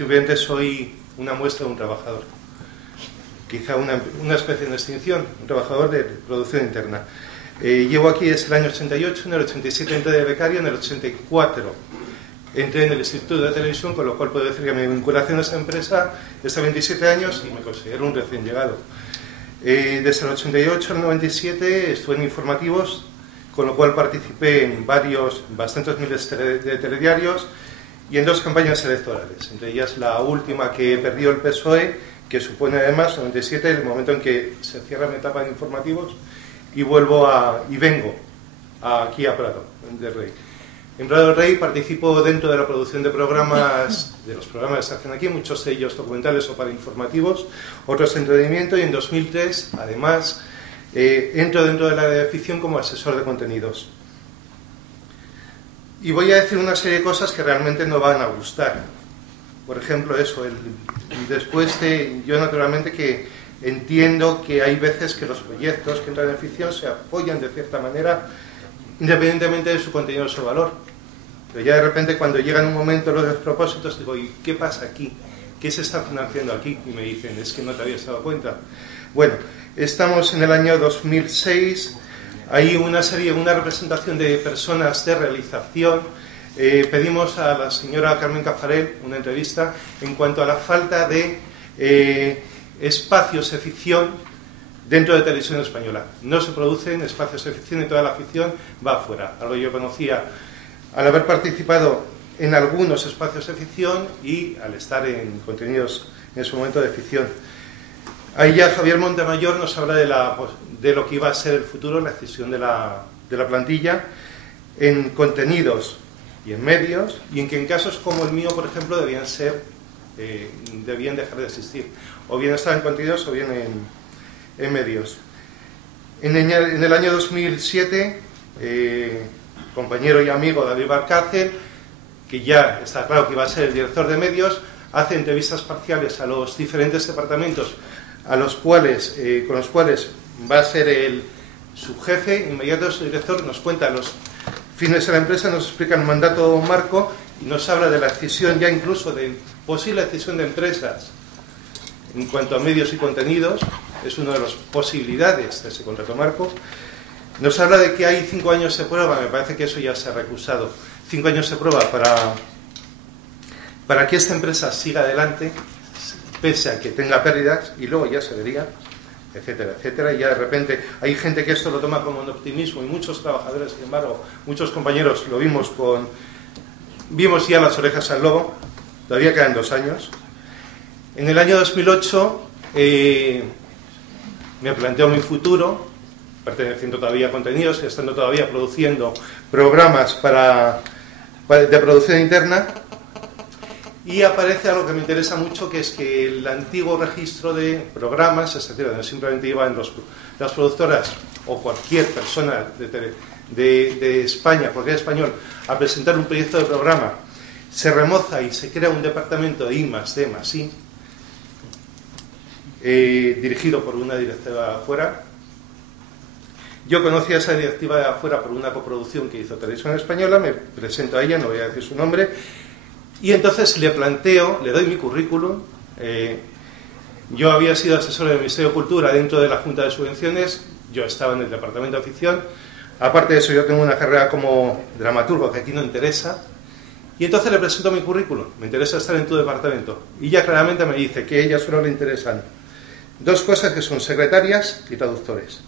simplemente soy una muestra de un trabajador. Quizá una especie en extinción, un trabajador de producción interna. Llevo aquí desde el año 88, en el 87 entré de becario, en el 84 entré en el Instituto de Televisión, con lo cual puedo decir que mi vinculación a esa empresa es de 27 años y me considero un recién llegado. Desde el 88 al 97 estuve en informativos, con lo cual participé en bastantes miles de telediarios y en 2 campañas electorales, entre ellas la última que perdió el PSOE, que supone además, el 97, el momento en que se cierra mi etapa de informativos y vengo aquí a Prado del Rey. En Prado del Rey participo dentro de la producción de programas, de los programas que se hacen aquí, muchos de ellos documentales o para informativos, otros de entretenimiento, y en 2003, además, entro dentro del área de ficción como asesor de contenidos. Y voy a decir una serie de cosas que realmente no van a gustar. Por ejemplo, eso, yo naturalmente que entiendo que hay veces que los proyectos que entran en ficción se apoyan de cierta manera, independientemente de su contenido o su valor. Pero ya de repente cuando llegan un momento los despropósitos digo, ¿y qué pasa aquí? ¿Qué se está financiando aquí? Y me dicen, es que no te habías dado cuenta. Bueno, estamos en el año 2006, hay una representación de personas de realización. Pedimos a la señora Carmen Cafarel una entrevista en cuanto a la falta de espacios de ficción dentro de Televisión Española. No se producen espacios de ficción y toda la ficción va afuera. Algo yo conocía al haber participado en algunos espacios de ficción y al estar en contenidos en su momento de ficción. Ahí ya Javier Montemayor nos habla de lo que iba a ser el futuro, la decisión de la plantilla en contenidos y en medios, y en que en casos como el mío, por ejemplo, debían dejar de existir. O bien estar en contenidos o bien en medios. En el año 2007, compañero y amigo David Valcárcel, que ya está claro que iba a ser el director de medios, hace entrevistas parciales a los diferentes departamentos con los cuales va a ser su jefe inmediato, su director, nos cuenta los fines de la empresa, nos explica el mandato marco y nos habla de la decisión ya incluso de posible decisión de empresas en cuanto a medios y contenidos. Es una de las posibilidades de ese contrato marco. Nos habla de que hay 5 años de prueba, me parece que eso ya se ha recusado, 5 años de prueba para que esta empresa siga adelante, pese a que tenga pérdidas, y luego ya se vería, etcétera, etcétera. Y ya de repente hay gente que esto lo toma como un optimismo, y muchos trabajadores, sin embargo, muchos compañeros lo vimos ya las orejas al lobo. Todavía quedan 2 años. En el año 2008 me planteo mi futuro, perteneciendo todavía a contenidos y estando todavía produciendo programas de producción interna, y aparece algo que me interesa mucho, que es que el antiguo registro de programas, es decir, donde simplemente iban las productoras o cualquier persona de España, cualquier español, a presentar un proyecto de programa, se remoza y se crea un departamento de I+D+I, dirigido por una directiva de afuera. Yo conocí a esa directiva de afuera por una coproducción que hizo Televisión Española, me presento a ella, no voy a decir su nombre, y entonces le doy mi currículum. Yo había sido asesor del Ministerio de Cultura dentro de la Junta de Subvenciones, yo estaba en el departamento de ficción, aparte de eso yo tengo una carrera como dramaturgo que aquí no interesa, y entonces le presento mi currículum, me interesa estar en tu departamento, y ya claramente me dice que a ella solo le interesan 2 cosas, que son secretarias y traductores,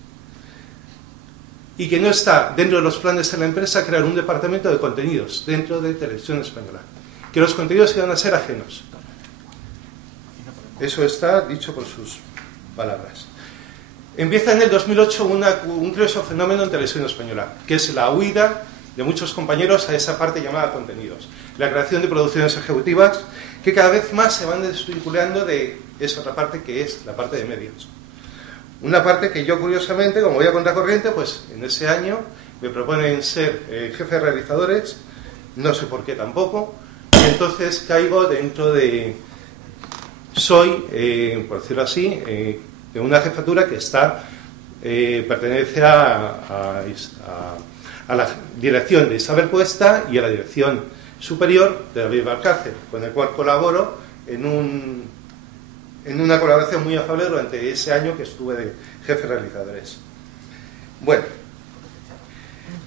y que no está dentro de los planes de la empresa crear un departamento de contenidos dentro de Televisión Española, que los contenidos iban a ser ajenos. Eso está dicho por sus palabras. Empieza en el 2008 un curioso fenómeno en Televisión Española, que es la huida de muchos compañeros a esa parte llamada contenidos. La creación de producciones ejecutivas que cada vez más se van desvinculando de esa otra parte, que es la parte de medios. Una parte que yo, curiosamente, como voy a contracorriente, pues en ese año me proponen ser jefe de realizadores, no sé por qué tampoco, y entonces caigo dentro de... por decirlo así, de una jefatura que pertenece a la dirección de Isabel Cuesta y a la dirección superior de David Valcárcel, con el cual colaboro en una colaboración muy afable durante ese año que estuve de jefe de realizadores. Bueno,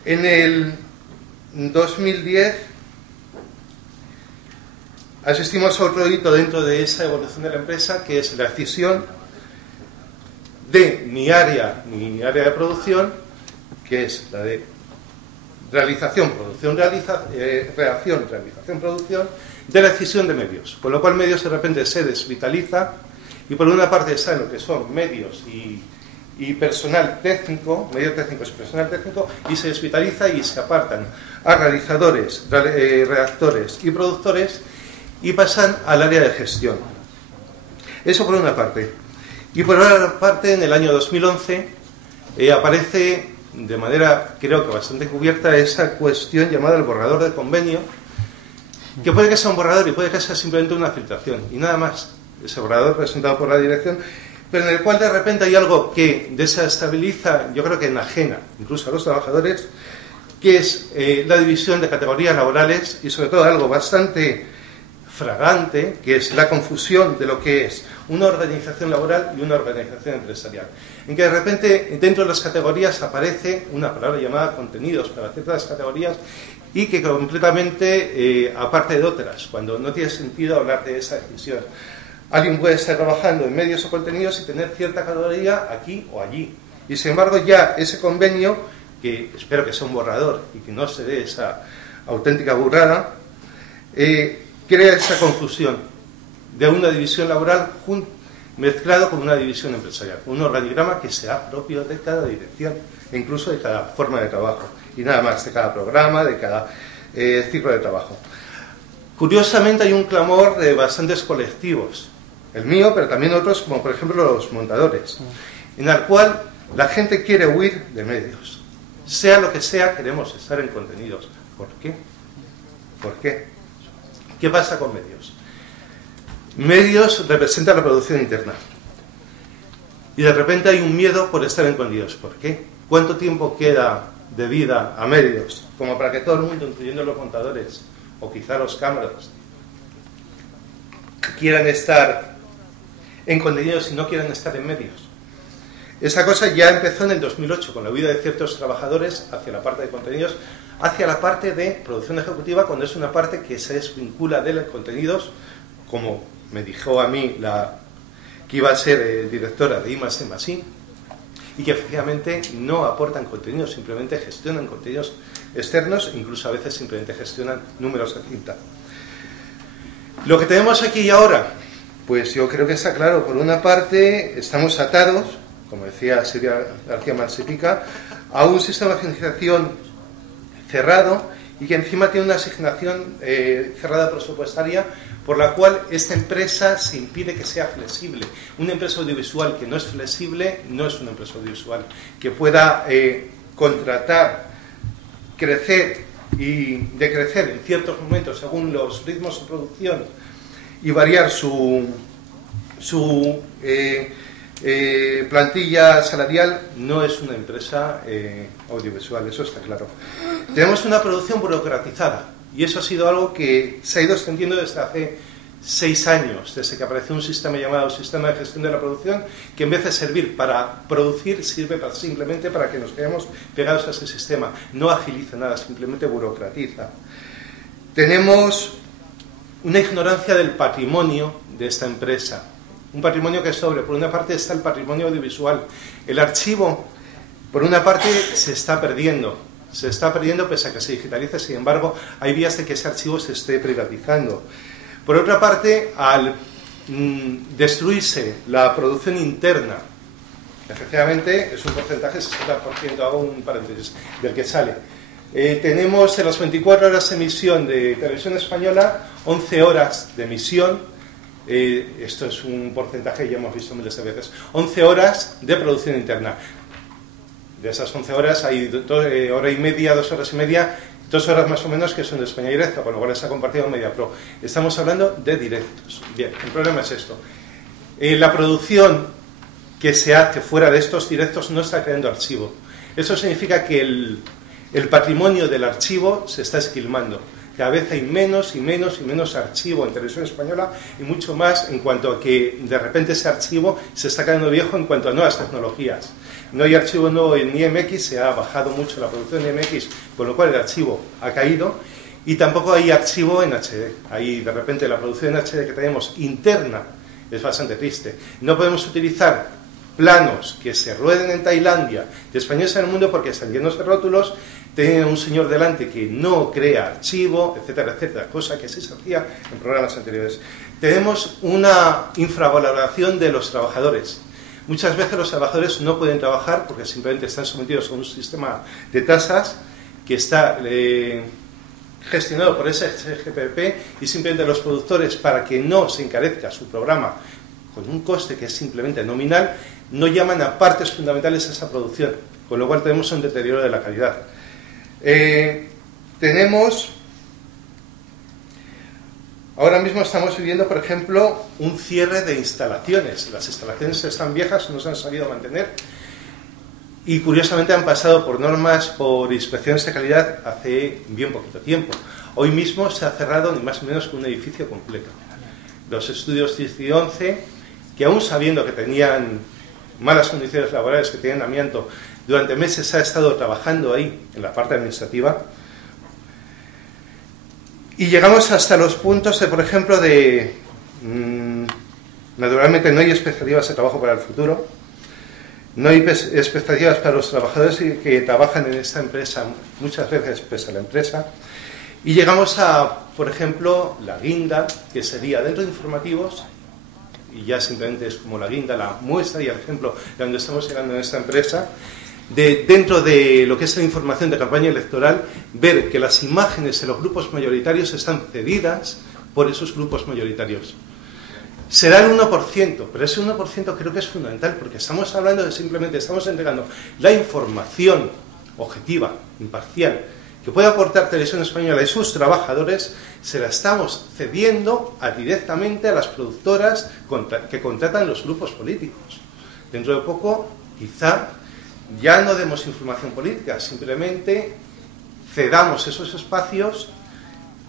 en el 2010 asistimos a otro hito dentro de esa evolución de la empresa, que es la decisión de mi área de producción, que es la de realización, producción, realización, producción, de la decisión de medios. Con lo cual medios de repente se desvitaliza y por una parte está en lo que son medios y personal técnico, medios técnicos y personal técnico, y se desvitaliza y se apartan a realizadores, redactores y productores y pasan al área de gestión. Eso por una parte. Y por otra parte, en el año 2011 aparece de manera, creo que bastante cubierta, esa cuestión llamada el borrador de convenio, que puede que sea un borrador y puede que sea simplemente una filtración, y nada más. Ese borrador presentado por la dirección, pero en el cual de repente hay algo que desestabiliza, yo creo que enajena incluso a los trabajadores, que es la división de categorías laborales y sobre todo algo bastante fragante, que es la confusión de lo que es una organización laboral y una organización empresarial, en que de repente dentro de las categorías aparece una palabra llamada contenidos para ciertas categorías y que completamente aparte de otras, cuando no tiene sentido hablar de esa decisión. Alguien puede estar trabajando en medios o contenidos y tener cierta categoría aquí o allí, y sin embargo ya ese convenio, que espero que sea un borrador y que no se dé esa auténtica burrada, crea esa confusión de una división laboral mezclado con una división empresarial, un organigrama que sea propio de cada dirección e incluso de cada forma de trabajo, y nada más, de cada programa, de cada ciclo de trabajo. Curiosamente hay un clamor de bastantes colectivos, el mío, pero también otros, como por ejemplo los montadores, en el cual la gente quiere huir de medios. Sea lo que sea, queremos estar en contenidos. ¿Por qué? ¿Por qué? ¿Qué pasa con medios? Medios representan la producción interna. Y de repente hay un miedo por estar en contenidos. ¿Por qué? ¿Cuánto tiempo queda de vida a medios? Como para que todo el mundo, incluyendo los montadores, o quizá los cámaras, quieran estar en contenidos y no quieran estar en medios. Esa cosa ya empezó en el 2008 con la huida de ciertos trabajadores hacia la parte de contenidos, hacia la parte de producción ejecutiva, cuando es una parte que se desvincula de los contenidos, como me dijo a mí la que iba a ser directora de I+D+I, y que efectivamente no aportan contenidos, simplemente gestionan contenidos externos, incluso a veces simplemente gestionan números de cinta. Lo que tenemos aquí y ahora, pues yo creo que está claro. Por una parte, estamos atados, como decía Silvia García Mansipica, a un sistema de financiación cerrado y que encima tiene una asignación cerrada presupuestaria, por la cual esta empresa se impide que sea flexible. Una empresa audiovisual que no es flexible no es una empresa audiovisual. Que pueda contratar, crecer y decrecer en ciertos momentos según los ritmos de producción y variar su plantilla salarial, no es una empresa audiovisual, eso está claro. Tenemos una producción burocratizada y eso ha sido algo que se ha ido extendiendo desde hace 6 años, desde que apareció un sistema llamado Sistema de Gestión de la Producción, que en vez de servir para producir, sirve simplemente para que nos quedemos pegados a ese sistema. No agiliza nada, simplemente burocratiza. Tenemos una ignorancia del patrimonio de esta empresa. Un patrimonio que es doble. Por una parte está el patrimonio audiovisual. El archivo, por una parte, se está perdiendo pese a que se digitalice. Sin embargo, hay vías de que ese archivo se esté privatizando. Por otra parte, al destruirse la producción interna, efectivamente es un porcentaje, 60%, hago un paréntesis, del que sale. Tenemos en las 24 horas de emisión de Televisión Española, 11 horas de emisión. Esto es un porcentaje que ya hemos visto miles de veces. 11 horas de producción interna. De esas 11 horas hay hora y media, 2 horas y media, 2 horas más o menos que son de España Directa, con lo cual se ha compartido en MediaPro. Estamos hablando de directos. Bien, el problema es esto. La producción que se hace fuera de estos directos no está creando archivo. Eso significa que el patrimonio del archivo se está esquilmando. Cada vez hay menos y menos y menos archivo en televisión española y mucho más en cuanto a que de repente ese archivo se está quedando viejo en cuanto a nuevas tecnologías. No hay archivo nuevo en IMX, se ha bajado mucho la producción de IMX, con lo cual el archivo ha caído, y tampoco hay archivo en HD. Ahí de repente la producción en HD que tenemos interna es bastante triste. No podemos utilizar planos que se rueden en Tailandia de españoles en el mundo porque están llenos de rótulos, tienen un señor delante que no crea archivo, etcétera, etcétera, cosa que sí se hacía en programas anteriores. Tenemos una infravaloración de los trabajadores. Muchas veces los trabajadores no pueden trabajar porque simplemente están sometidos a un sistema de tasas que está gestionado por ese SGPP, y simplemente los productores, para que no se encarezca su programa con un coste que es simplemente nominal, no llaman a partes fundamentales a esa producción, con lo cual tenemos un deterioro de la calidad. Ahora mismo estamos viviendo, por ejemplo, un cierre de instalaciones. Las instalaciones están viejas, no se han sabido mantener y curiosamente han pasado por normas, por inspecciones de calidad hace bien poquito tiempo. Hoy mismo se ha cerrado ni más ni menos que un edificio completo. Los estudios 10 y 11, que aún sabiendo que tenían malas condiciones laborales, que tenían amianto, durante meses ha estado trabajando ahí, en la parte administrativa. Y llegamos hasta los puntos de, por ejemplo, naturalmente no hay expectativas de trabajo para el futuro, no hay expectativas para los trabajadores que trabajan en esta empresa, muchas veces pesa la empresa, y llegamos a, por ejemplo, la guinda, que sería dentro de informativos, y ya simplemente es como la guinda, la muestra y el ejemplo de donde estamos llegando en esta empresa, dentro de lo que es la información de campaña electoral, ver que las imágenes de los grupos mayoritarios están cedidas por esos grupos mayoritarios. Será el 1%, pero ese 1% creo que es fundamental, porque estamos hablando de simplemente, estamos entregando la información objetiva, imparcial, que puede aportar Televisión Española y sus trabajadores, se la estamos cediendo directamente a las productoras que contratan los grupos políticos. Dentro de poco, quizá, ya no demos información política, simplemente cedamos esos espacios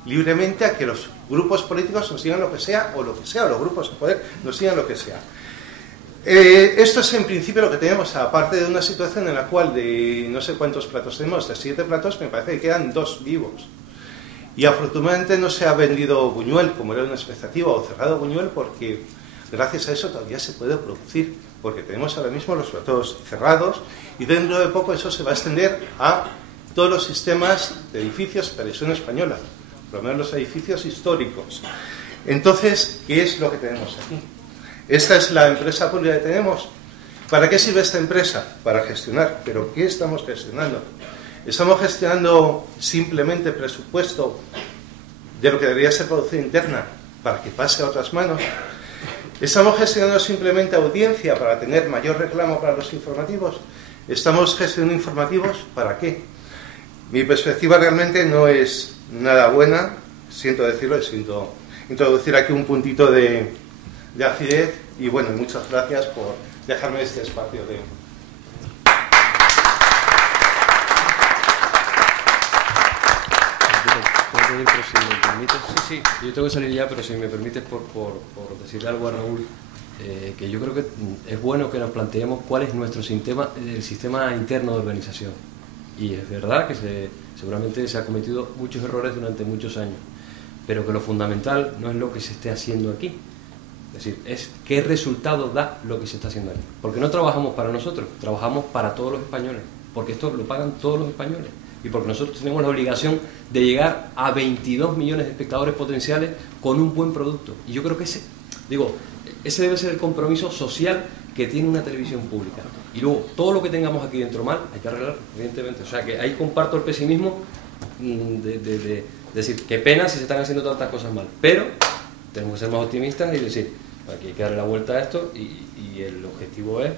libremente a que los grupos políticos nos digan lo que sea, o los grupos de poder nos digan lo que sea. Esto es en principio lo que tenemos, aparte de una situación en la cual de no sé cuántos platos tenemos, de 7 platos, me parece que quedan 2 vivos. Y afortunadamente no se ha vendido Buñuel, como era una expectativa, o cerrado Buñuel, porque gracias a eso todavía se puede producir, porque tenemos ahora mismo los platos cerrados, y dentro de poco eso se va a extender a todos los sistemas de edificios de Televisión Española, por lo menos los edificios históricos. Entonces, ¿qué es lo que tenemos aquí? Esta es la empresa pública que tenemos. ¿Para qué sirve esta empresa? Para gestionar. ¿Pero qué estamos gestionando? ¿Estamos gestionando simplemente presupuesto de lo que debería ser producción interna para que pase a otras manos? ¿Estamos gestionando simplemente audiencia para tener mayor reclamo para los informativos? ¿Estamos gestionando informativos para qué? Mi perspectiva realmente no es nada buena, siento decirlo, y siento introducir aquí un puntito de acidez, y bueno, muchas gracias por dejarme este espacio de... Sí, yo tengo que salir ya, pero si me permites por decirle algo a Raúl, que yo creo que es bueno que nos planteemos cuál es nuestro sistema, el sistema interno de organización. Y es verdad que seguramente se han cometido muchos errores durante muchos años, pero que lo fundamental no es lo que se esté haciendo aquí. Es decir, es qué resultado da lo que se está haciendo aquí. Porque no trabajamos para nosotros, trabajamos para todos los españoles, porque esto lo pagan todos los españoles. Y porque nosotros tenemos la obligación de llegar a 22 millones de espectadores potenciales con un buen producto. Y yo creo que ese debe ser el compromiso social que tiene una televisión pública. Y luego, todo lo que tengamos aquí dentro mal, hay que arreglarlo, evidentemente. O sea, que ahí comparto el pesimismo de decir, qué pena si se están haciendo tantas cosas mal. Pero tenemos que ser más optimistas y decir, aquí hay que darle la vuelta a esto, y el objetivo es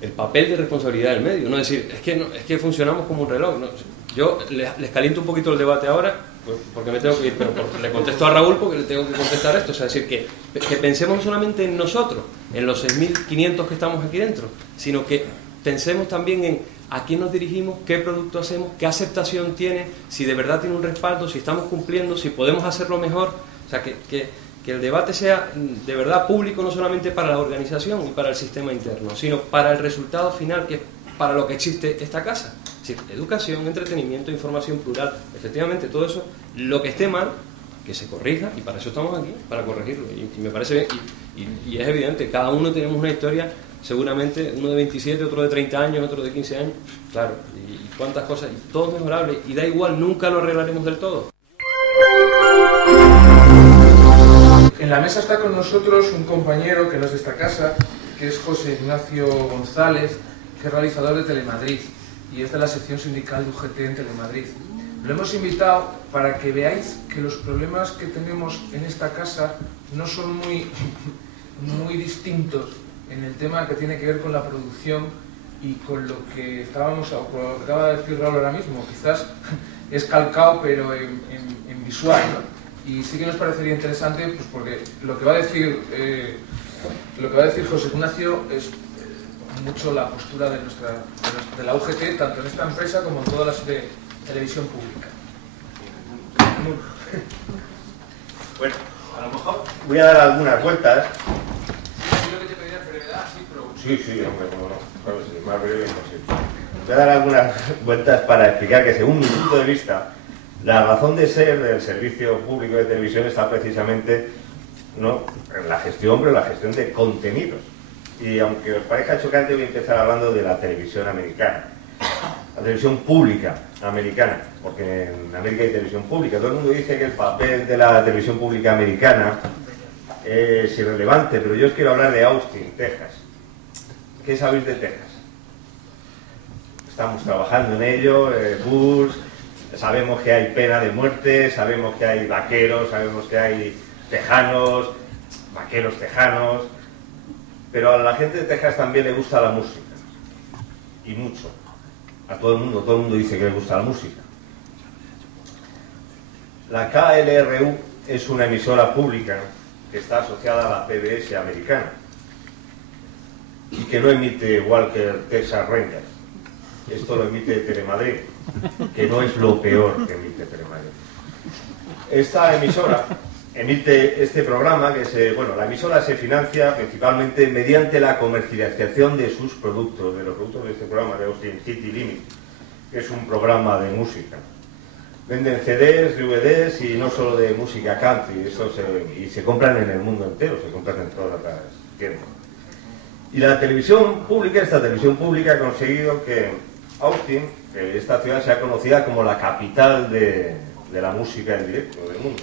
el papel de responsabilidad del medio. No decir, es que funcionamos como un reloj. No, yo les caliento un poquito el debate ahora, porque me tengo que ir, pero le contesto a Raúl porque le tengo que contestar esto. O sea, decir, que pensemos solamente en nosotros, en los 6.500 que estamos aquí dentro, sino que pensemos también en a quién nos dirigimos, qué producto hacemos, qué aceptación tiene, si de verdad tiene un respaldo, si estamos cumpliendo, si podemos hacerlo mejor. O sea, que el debate sea de verdad público, no solamente para la organización y para el sistema interno, sino para el resultado final, que es para lo que existe esta casa. Es decir, educación, entretenimiento, información plural, efectivamente todo eso, lo que esté mal, que se corrija, y para eso estamos aquí, para corregirlo. Y me parece bien, y es evidente, cada uno tenemos una historia, seguramente uno de 27, otro de 30 años, otro de 15 años, claro, y cuántas cosas, y todo mejorable, y da igual, nunca lo arreglaremos del todo. En la mesa está con nosotros un compañero que no es de esta casa, que es José Ignacio González, que es realizador de Telemadrid y es de la sección sindical de UGT en Telemadrid. Lo hemos invitado para que veáis que los problemas que tenemos en esta casa no son muy distintos en el tema que tiene que ver con la producción y con lo que estábamos, o con lo que acaba de decir Raúl ahora mismo. Quizás es calcado, pero en visual, ¿no? Y sí que nos parecería interesante, pues porque lo que va a decir José Ignacio es mucho la postura de la UGT, tanto en esta empresa como en todas las de televisión pública. Bueno, a lo mejor voy a dar algunas vueltas. Yo que te pedía brevedad, sí, pero... Sí, hombre, como no, claro, sí, más breve imposible. Voy a dar algunas vueltas para explicar que, según mi punto de vista, la razón de ser del servicio público de televisión está precisamente no en la gestión, pero en la gestión de contenidos. Y aunque os parezca chocante, voy a empezar hablando de la televisión americana. La televisión pública americana, porque en América hay televisión pública. Todo el mundo dice que el papel de la televisión pública americana es irrelevante, pero yo os quiero hablar de Austin, Texas. ¿Qué sabéis de Texas? Estamos trabajando en ello, Bush, sabemos que hay pena de muerte, sabemos que hay vaqueros, sabemos que hay tejanos, vaqueros tejanos, pero a la gente de Texas también le gusta la música, y mucho. A todo el mundo dice que le gusta la música. La KLRU es una emisora pública que está asociada a la PBS americana y que no emite Walker Texas Rangers. Esto lo emite Telemadrid, que no es lo peor que emite Telemadrid. Esta emisora emite este programa que la emisora se financia principalmente mediante la comercialización de sus productos, de los productos de este programa de Austin City Limit, que es un programa de música. Venden CDs, DVDs y no solo de música country, y se compran en el mundo entero, se compran en todas las tiendas. Y la televisión pública, esta televisión pública ha conseguido que Austin, que esta ciudad sea conocida como la capital de la música en directo del mundo.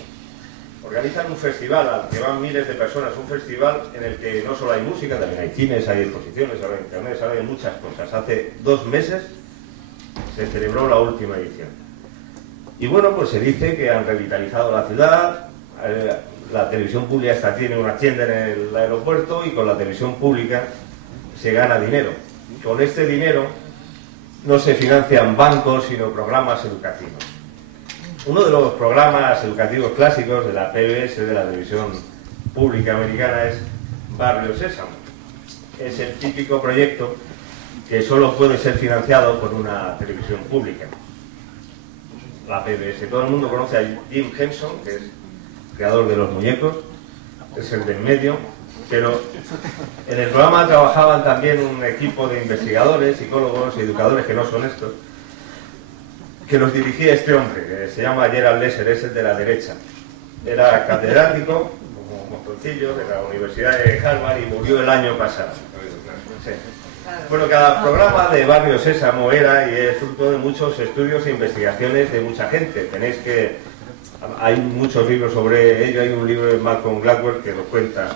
Organizan un festival al que van miles de personas, un festival en el que no solo hay música, también hay cines, hay exposiciones, hay internet, hay muchas cosas. Hace 2 meses se celebró la última edición. Y bueno, pues se dice que han revitalizado la ciudad, la televisión pública esta tiene una tienda en el aeropuerto y con la televisión pública se gana dinero. Con este dinero no se financian bancos, sino programas educativos. Uno de los programas educativos clásicos de la PBS, de la televisión pública americana, es Barrio Sésamo. Es el típico proyecto que solo puede ser financiado por una televisión pública. La PBS. Todo el mundo conoce a Jim Henson, que es creador de los muñecos, es el del medio, pero en el programa trabajaban también un equipo de investigadores, psicólogos y educadores que no son estos, que los dirigía este hombre, que se llama Gerald Lesser, es el de la derecha. Era catedrático, como montoncillo, de la Universidad de Harvard y murió el año pasado. Sí. Bueno, cada programa de Barrio Sésamo era y es fruto de muchos estudios e investigaciones de mucha gente. Hay muchos libros sobre ello, hay un libro de Malcolm Gladwell que lo cuenta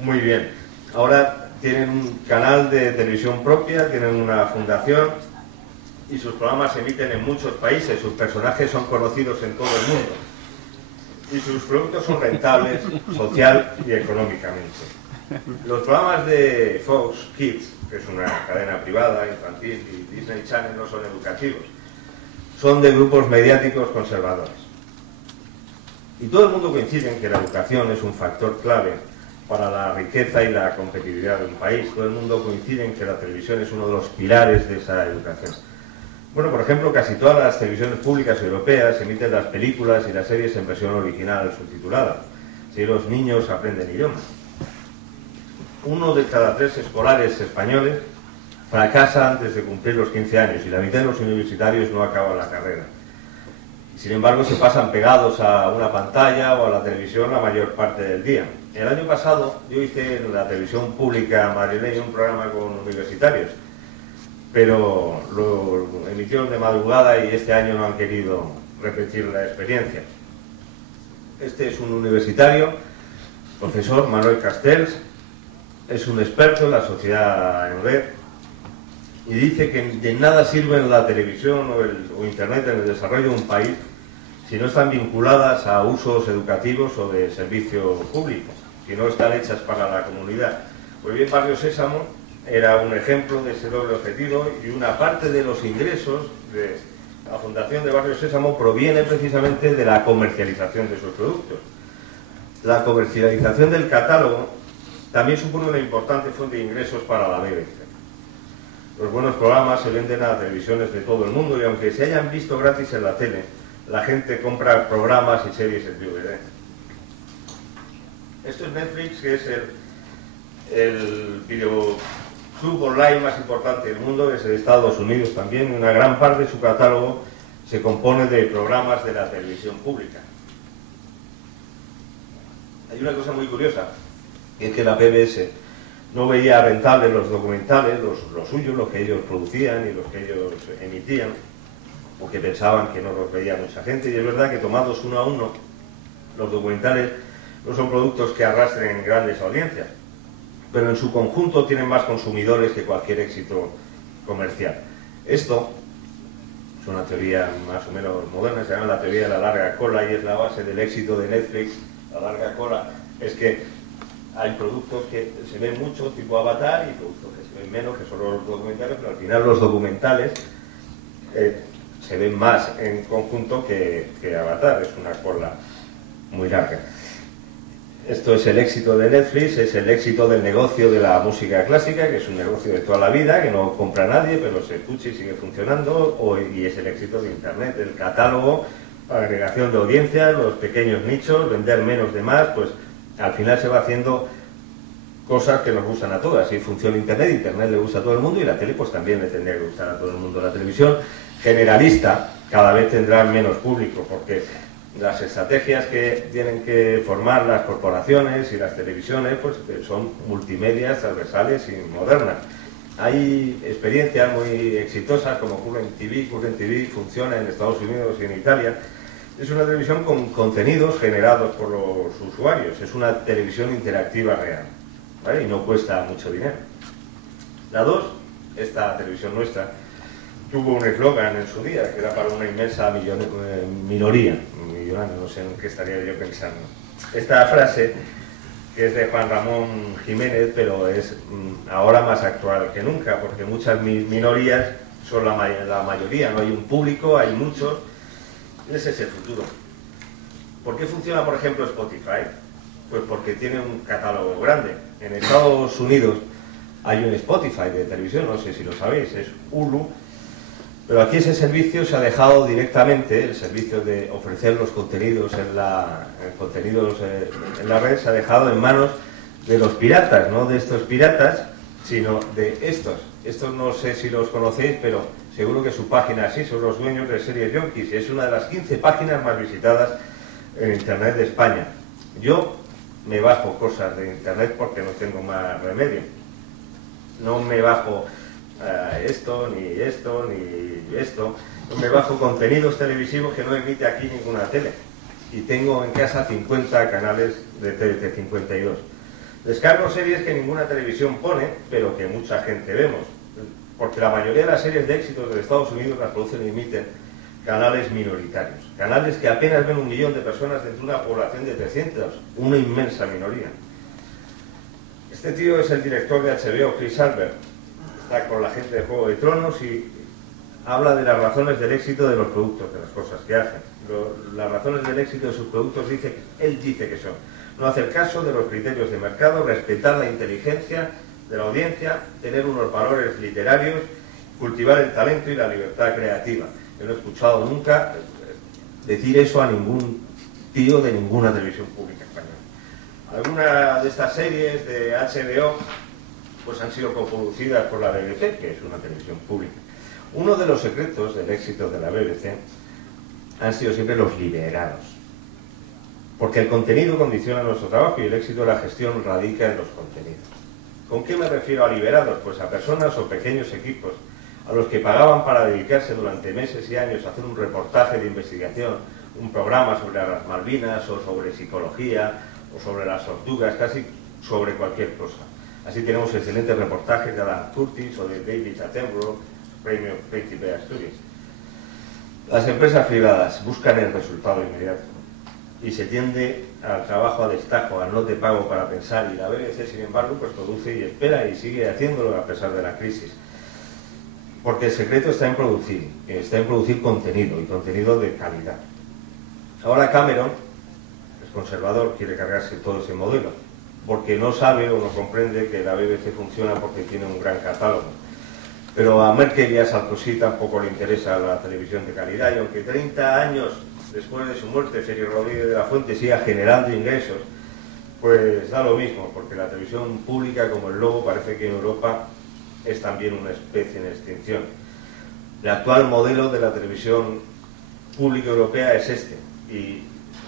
muy bien. Ahora tienen un canal de televisión propia, tienen una fundación y sus programas se emiten en muchos países, sus personajes son conocidos en todo el mundo y sus productos son rentables social y económicamente. Los programas de Fox Kids, que es una cadena privada, infantil, y Disney Channel no son educativos, son de grupos mediáticos conservadores. Y todo el mundo coincide en que la educación es un factor clave para la riqueza y la competitividad de un país. Todo el mundo coincide en que la televisión es uno de los pilares de esa educación. Bueno, por ejemplo, casi todas las televisiones públicas europeas emiten las películas y las series en versión original subtitulada. Así los niños aprenden idiomas. 1 de cada 3 escolares españoles fracasa antes de cumplir los 15 años y la mitad de los universitarios no acaban la carrera. Sin embargo, se pasan pegados a una pantalla o a la televisión la mayor parte del día. El año pasado yo hice en la televisión pública madrileña un programa con universitarios, pero lo emitieron de madrugada y este año no han querido repetir la experiencia. Este es un universitario, profesor Manuel Castells, es un experto en la sociedad en red y dice que de nada sirve la televisión o Internet en el desarrollo de un país si no están vinculadas a usos educativos o de servicio público, si no están hechas para la comunidad. Pues bien, Barrio Sésamo era un ejemplo de ese doble objetivo y una parte de los ingresos de la fundación de Barrio Sésamo proviene precisamente de la comercialización de sus productos. La comercialización del catálogo también supone una importante fuente de ingresos para la BBC. Los buenos programas se venden a televisiones de todo el mundo y aunque se hayan visto gratis en la tele, la gente compra programas y series en DVD. Esto es Netflix, que es el videoclub online más importante del mundo, es de Estados Unidos también. Una gran parte de su catálogo se compone de programas de la televisión pública. Hay una cosa muy curiosa, que es que la PBS no veía rentables los documentales, los suyos, los que ellos producían y los que ellos emitían, porque pensaban que no los veía mucha gente, y es verdad que tomados uno a uno, los documentales no son productos que arrastren grandes audiencias, pero en su conjunto tienen más consumidores que cualquier éxito comercial. Esto es una teoría más o menos moderna, se llama la teoría de la larga cola y es la base del éxito de Netflix. La larga cola es que hay productos que se ven mucho, tipo Avatar, y productos que se ven menos, que son los documentales, pero al final los documentales se ven más en conjunto que Avatar, es una cola muy larga. Esto es el éxito de Netflix, es el éxito del negocio de la música clásica, que es un negocio de toda la vida, que no compra nadie, pero se escucha y sigue funcionando, y es el éxito de Internet, el catálogo, la agregación de audiencias, los pequeños nichos, vender menos de más, pues al final se va haciendo cosas que nos gustan a todas. Si funciona Internet le gusta a todo el mundo y la tele pues también le tendría que gustar a todo el mundo. La televisión generalista cada vez tendrá menos público porque las estrategias que tienen que formar las corporaciones y las televisiones pues son multimedias, transversales y modernas. Hay experiencias muy exitosas como Current TV. Current TV funciona en Estados Unidos y en Italia. Es una televisión con contenidos generados por los usuarios. Es una televisión interactiva real, ¿vale? Y no cuesta mucho dinero. La 2, esta televisión nuestra, tuvo un eslogan en su día que era para una inmensa minoría, no sé en qué estaría yo pensando. Esta frase, que es de Juan Ramón Jiménez, pero es ahora más actual que nunca, porque muchas minorías son la mayoría, no hay un público, hay muchos. Ese es el futuro. ¿Por qué funciona, por ejemplo, Spotify? Pues porque tiene un catálogo grande. En Estados Unidos hay un Spotify de televisión, no sé si lo sabéis, es Hulu, pero aquí ese servicio se ha dejado directamente, el servicio de ofrecer los contenidos en la red se ha dejado en manos de los piratas, no de estos piratas, sino de estos. Estos no sé si los conocéis, pero seguro que su página sí, son los dueños de Series Junkies, y es una de las 15 páginas más visitadas en Internet de España. Yo me bajo cosas de Internet porque no tengo más remedio. No me bajo esto, ni esto, ni esto. No me bajo contenidos televisivos que no emite aquí ninguna tele. Y tengo en casa 50 canales de TDT, 52. Descargo series que ninguna televisión pone, pero que mucha gente vemos. Porque la mayoría de las series de éxitos de Estados Unidos las producen y emiten canales minoritarios. Canales que apenas ven 1 millón de personas dentro de una población de 300, una inmensa minoría. Este tío es el director de HBO, Chris Albert. Está con la gente de Juego de Tronos y habla de las razones del éxito de los productos, de las cosas que hacen. Las razones del éxito de sus productos él dice que son no hacer caso de los criterios de mercado, respetar la inteligencia de la audiencia, tener unos valores literarios, cultivar el talento y la libertad creativa. Yo no he escuchado nunca decir eso a ningún tío de ninguna televisión pública española. Algunas de estas series de HBO pues han sido coproducidas por la BBC, que es una televisión pública. Uno de los secretos del éxito de la BBC han sido siempre los liberados, porque el contenido condiciona nuestro trabajo y el éxito de la gestión radica en los contenidos. ¿Con qué me refiero a liberados? Pues a personas o pequeños equipos a los que pagaban para dedicarse durante meses y años a hacer un reportaje de investigación, un programa sobre las Malvinas o sobre psicología o sobre las tortugas, casi sobre cualquier cosa. Así tenemos excelentes reportajes de Alan Curtis o de David Attenborough, premio Príncipe de Asturias. Las empresas privadas buscan el resultado inmediato y se tiende al trabajo a destajo, al no te pago para pensar, y la BBC, sin embargo, pues produce y espera y sigue haciéndolo a pesar de la crisis. Porque el secreto está en producir contenido, y contenido de calidad. Ahora Cameron, el conservador, quiere cargarse todo ese modelo, porque no sabe o no comprende que la BBC funciona porque tiene un gran catálogo. Pero a Merkel y a Sarkozy tampoco le interesa la televisión de calidad, y aunque 30 años después de su muerte Félix Rodríguez de la Fuente siga generando ingresos, pues da lo mismo, porque la televisión pública, como el lobo, parece que en Europa es también una especie en extinción. El actual modelo de la televisión pública europea es este, y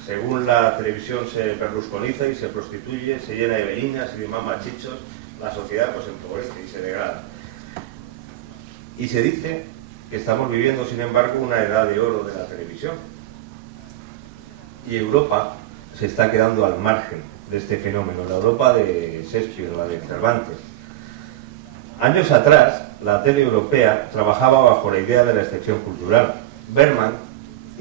según la televisión se berlusconiza y se prostituye, se llena de belinas y de mamachichos, la sociedad pues empobrece y se degrada. Y se dice que estamos viviendo, sin embargo, una edad de oro de la televisión. Y Europa se está quedando al margen de este fenómeno, la Europa de Shakespeare, la de Cervantes. Años atrás, la tele europea trabajaba bajo la idea de la excepción cultural. Bergman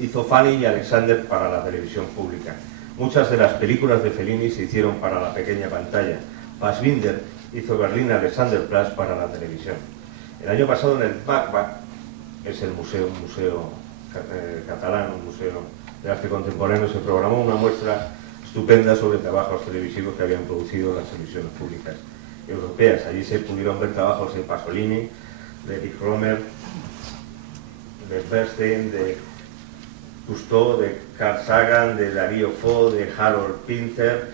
hizo Fanny y Alexander para la televisión pública. Muchas de las películas de Fellini se hicieron para la pequeña pantalla. Fassbinder hizo Berlín Alexanderplatz para la televisión. El año pasado en el BACBAC, es un museo catalán, un museo de arte contemporáneo, se programó una muestra estupenda sobre trabajos televisivos que habían producido las televisiones públicas europeas. Allí se pudieron ver trabajos de Pasolini, de Erich Rohmer, de Bernstein, de Cousteau, de Carl Sagan, de Darío Fo, de Harold Pinter,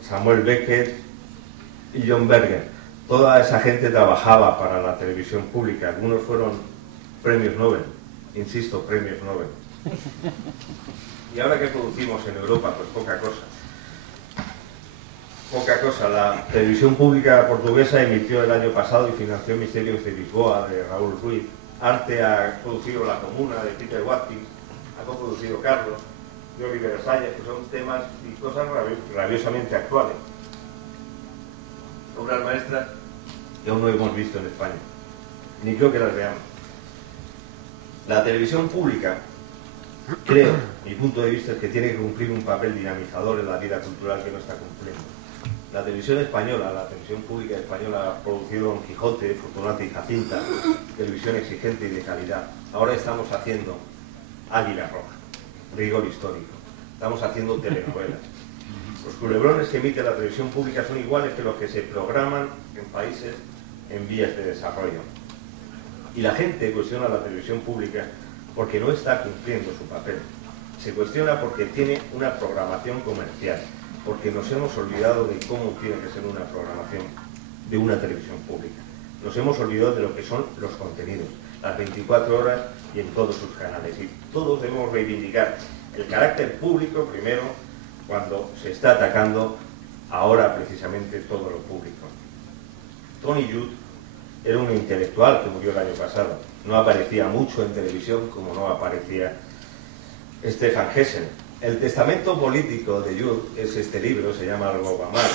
Samuel Beckett y John Berger. Toda esa gente trabajaba para la televisión pública. Algunos fueron premios Nobel, insisto, premios Nobel. ¿Y ahora qué producimos en Europa? Pues poca cosa. Poca cosa. La televisión pública portuguesa emitió el año pasado y financió Misterios de Lisboa, de Raúl Ruiz. Arte ha producido La Comuna, de Peter Watkins. Ha coproducido Carlos, de Oliver Sayas, que son temas y cosas rabiosamente actuales. Obras maestras que aún no hemos visto en España, ni creo que las veamos. La televisión pública, creo, mi punto de vista, es que tiene que cumplir un papel dinamizador en la vida cultural que no está cumpliendo. La televisión española, la televisión pública española ha producido Don Quijote, Fortunata y Jacinta, televisión exigente y de calidad. Ahora estamos haciendo Águila Roja, rigor histórico. Estamos haciendo telenovelas. Los culebrones que emite la televisión pública son iguales que los que se programan en países en vías de desarrollo. Y la gente cuestiona la televisión pública porque no está cumpliendo su papel. Se cuestiona porque tiene una programación comercial, porque nos hemos olvidado de cómo tiene que ser una programación de una televisión pública. Nos hemos olvidado de lo que son los contenidos, las 24 horas y en todos sus canales. Y todos debemos reivindicar el carácter público primero, cuando se está atacando ahora precisamente todo lo público. Tony Judt era un intelectual que murió el año pasado. No aparecía mucho en televisión como no aparecía Stefan Hesse. El testamento político de Judt es este libro, se llama Algo va mal,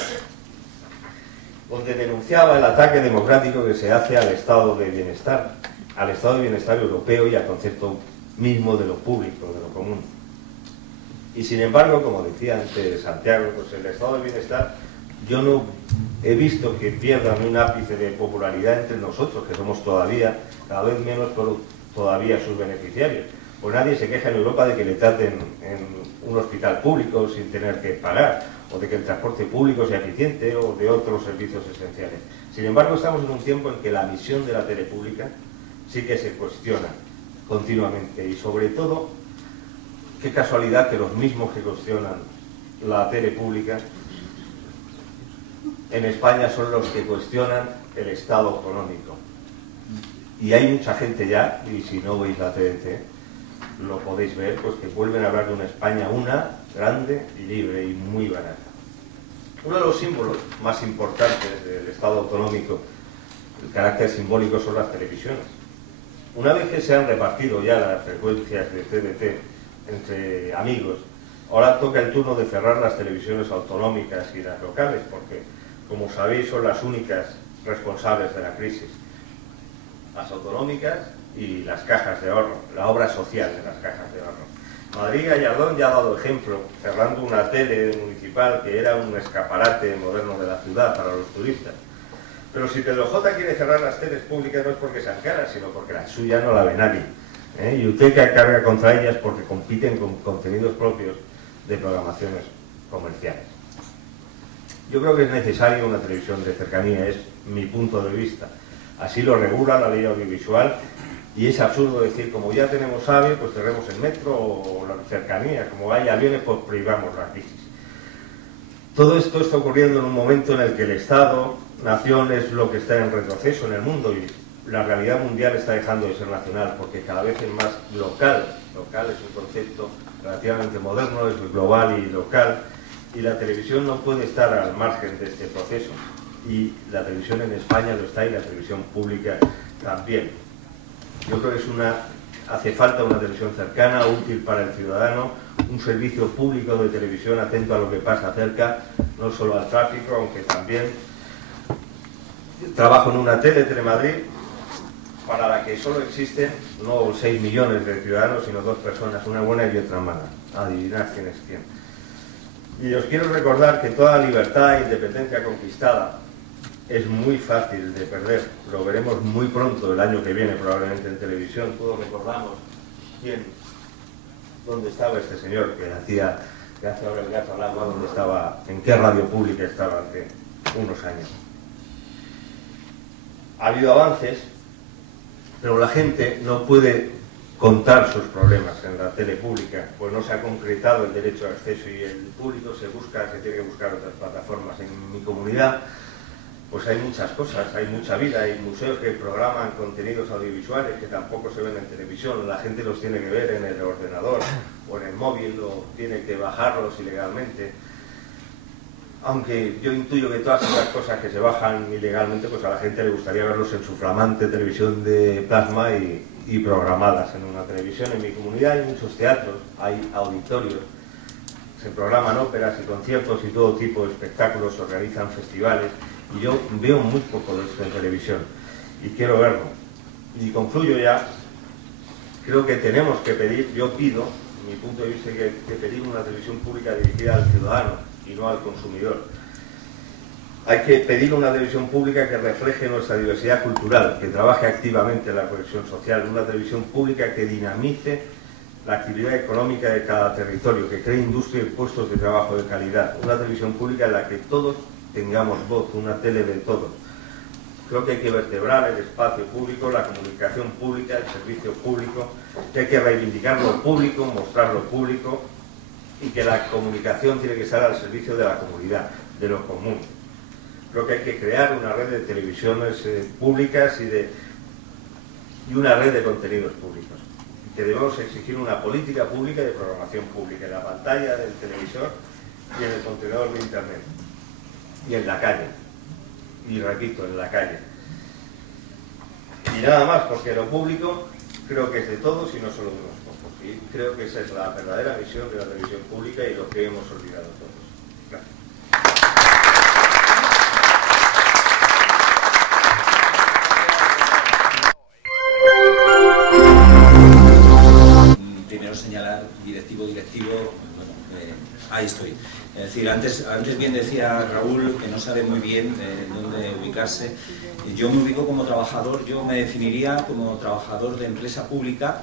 donde denunciaba el ataque democrático que se hace al estado de bienestar europeo y al concepto mismo de lo público, de lo común. Y sin embargo, como decía antes Santiago, pues el estado de bienestar, yo no he visto que pierdan un ápice de popularidad entre nosotros, que somos todavía, cada vez menos, pero todavía sus beneficiarios. Pues nadie se queja en Europa de que le traten en un hospital público sin tener que pagar, o de que el transporte público sea eficiente o de otros servicios esenciales. Sin embargo, estamos en un tiempo en que la misión de la tele pública sí que se cuestiona continuamente, y sobre todo, qué casualidad que los mismos que cuestionan la tele pública en España son los que cuestionan el Estado autonómico. Y hay mucha gente ya, y si no veis la TDT, lo podéis ver, pues que vuelven a hablar de una España grande y libre y muy barata. Uno de los símbolos más importantes del Estado autonómico, el carácter simbólico, son las televisiones. Una vez que se han repartido ya las frecuencias de TDT entre amigos, ahora toca el turno de cerrar las televisiones autonómicas y las locales, porque, como sabéis, son las únicas responsables de la crisis. Las autonómicas y las cajas de ahorro, la obra social de las cajas de ahorro. Madrid Gallardón ya ha dado ejemplo, cerrando una tele municipal que era un escaparate moderno de la ciudad para los turistas. Pero si Pedro J. quiere cerrar las teles públicas no es porque sean caras, sino porque la suya no la ve nadie. Y usted que carga contra ellas porque compiten con contenidos propios de programaciones comerciales. Yo creo que es necesaria una televisión de cercanía, es mi punto de vista. Así lo regula la ley audiovisual, y es absurdo decir, como ya tenemos AVE, pues cerremos el metro o la cercanía, como hay aviones, pues prohibamos la crisis. Todo esto está ocurriendo en un momento en el que el Estado, nación, es lo que está en retroceso en el mundo, y la realidad mundial está dejando de ser nacional, porque cada vez es más local. Local es un concepto relativamente moderno, es global y local, y la televisión no puede estar al margen de este proceso. Y la televisión en España lo está, y la televisión pública también. Yo creo que hace falta una televisión cercana, útil para el ciudadano, un servicio público de televisión atento a lo que pasa cerca, no solo al tráfico, aunque también. Trabajo en una Telemadrid, para la que solo existen no 6 millones de ciudadanos, sino 2 personas, una buena y otra mala. Adivinad quién es quién. Y os quiero recordar que toda libertad e independencia conquistada es muy fácil de perder. Lo veremos muy pronto, el año que viene, probablemente en televisión. Todos recordamos dónde estaba este señor que hacía ahora el gato al agua, dónde estaba, en qué radio pública estaba hace unos años. Ha habido avances, pero la gente no puede contar sus problemas en la tele pública, pues no se ha concretado el derecho de acceso, y el público se tiene que buscar otras plataformas. En mi comunidad pues hay muchas cosas, hay mucha vida, hay museos que programan contenidos audiovisuales que tampoco se ven en televisión, la gente los tiene que ver en el ordenador o en el móvil, o tiene que bajarlos ilegalmente. Aunque yo intuyo que todas esas cosas que se bajan ilegalmente, pues a la gente le gustaría verlos en su flamante televisión de plasma y programadas en una televisión. En mi comunidad hay muchos teatros, hay auditorios, se programan óperas y conciertos y todo tipo de espectáculos, se organizan festivales, y yo veo muy poco de esto en televisión y quiero verlo. Y concluyo ya. Creo que tenemos que pedir, yo pido, mi punto de vista, que pedir una televisión pública dirigida al ciudadano y no al consumidor. Hay que pedir una televisión pública que refleje nuestra diversidad cultural, que trabaje activamente en la cohesión social, una televisión pública que dinamice la actividad económica de cada territorio, que cree industria y puestos de trabajo de calidad, una televisión pública en la que todos tengamos voz, una tele de todos. Creo que hay que vertebrar el espacio público, la comunicación pública, el servicio público, que hay que reivindicar lo público, mostrar lo público, y que la comunicación tiene que estar al servicio de la comunidad, de lo común. Creo que hay que crear una red de televisiones públicas y una red de contenidos públicos. Y que debemos exigir una política pública de programación pública en la pantalla del televisor y en el contenedor de internet. Y en la calle, y repito, en la calle. Y nada más, porque lo público creo que es de todos y no solo de unos pocos. Y creo que esa es la verdadera misión de la televisión pública y lo que hemos olvidado todos. Gracias. Primero señalar directivo, bueno, ahí estoy. Es decir, antes bien decía Raúl que no sabe muy bien dónde ubicarse. Yo me ubico como trabajador, yo me definiría como trabajador de empresa pública,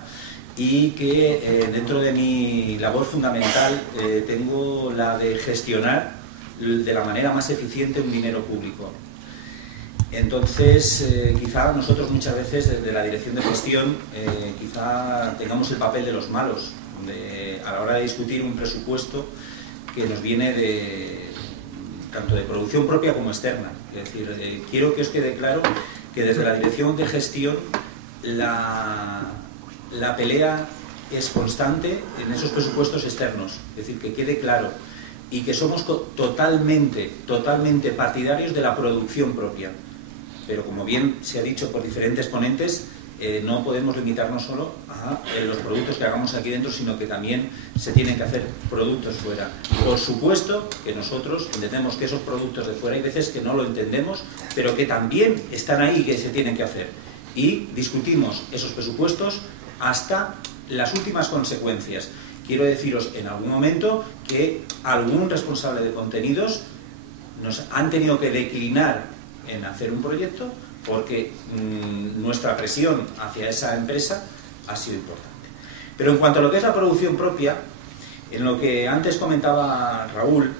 y que dentro de mi labor fundamental tengo la de gestionar de la manera más eficiente un dinero público. Entonces, quizá nosotros muchas veces desde la dirección de gestión quizá tengamos el papel de los malos a la hora de discutir un presupuesto que nos viene tanto de producción propia como externa. Es decir, quiero que os quede claro que desde la dirección de gestión la pelea es constante en esos presupuestos externos. Es decir, que quede claro, y que somos totalmente partidarios de la producción propia. Pero como bien se ha dicho por diferentes ponentes, no podemos limitarnos solo a los productos que hagamos aquí dentro, sino que también se tienen que hacer productos fuera. Por supuesto que nosotros entendemos que esos productos de fuera hay veces que no lo entendemos, pero que también están ahí y que se tienen que hacer. Y discutimos esos presupuestos hasta las últimas consecuencias. Quiero deciros en algún momento que algún responsable de contenidos nos han tenido que declinar en hacer un proyecto porque nuestra presión hacia esa empresa ha sido importante. Pero en cuanto a lo que es la producción propia, en lo que antes comentaba Raúl,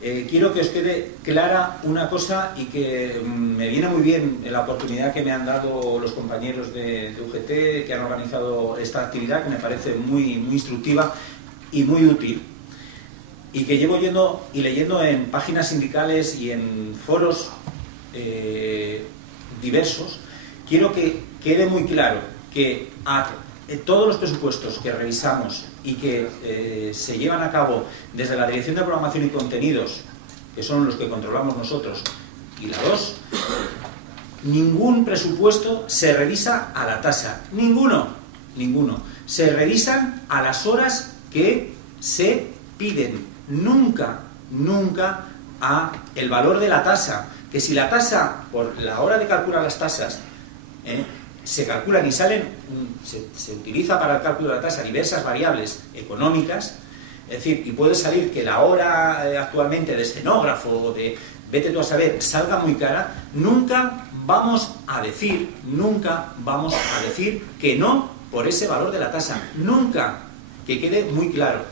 quiero que os quede clara una cosa y que me viene muy bien en la oportunidad que me han dado los compañeros de UGT que han organizado esta actividad, que me parece muy instructiva y muy útil, y que llevo yendo y leyendo en páginas sindicales y en foros diversos. Quiero que quede muy claro que todos los presupuestos que revisamos y que se llevan a cabo desde la Dirección de Programación y Contenidos, que son los que controlamos nosotros, y la 2, ningún presupuesto se revisa a la tasa, ninguno, se revisan a las horas que se piden, nunca a el valor de la tasa. Que si la tasa, por la hora de calcular las tasas, se calculan y salen, se utiliza para el cálculo de la tasa diversas variables económicas, es decir, y puede salir que la hora actualmente de escenógrafo o de vete tú a saber salga muy cara, nunca vamos a decir que no por ese valor de la tasa, nunca, que quede muy claro.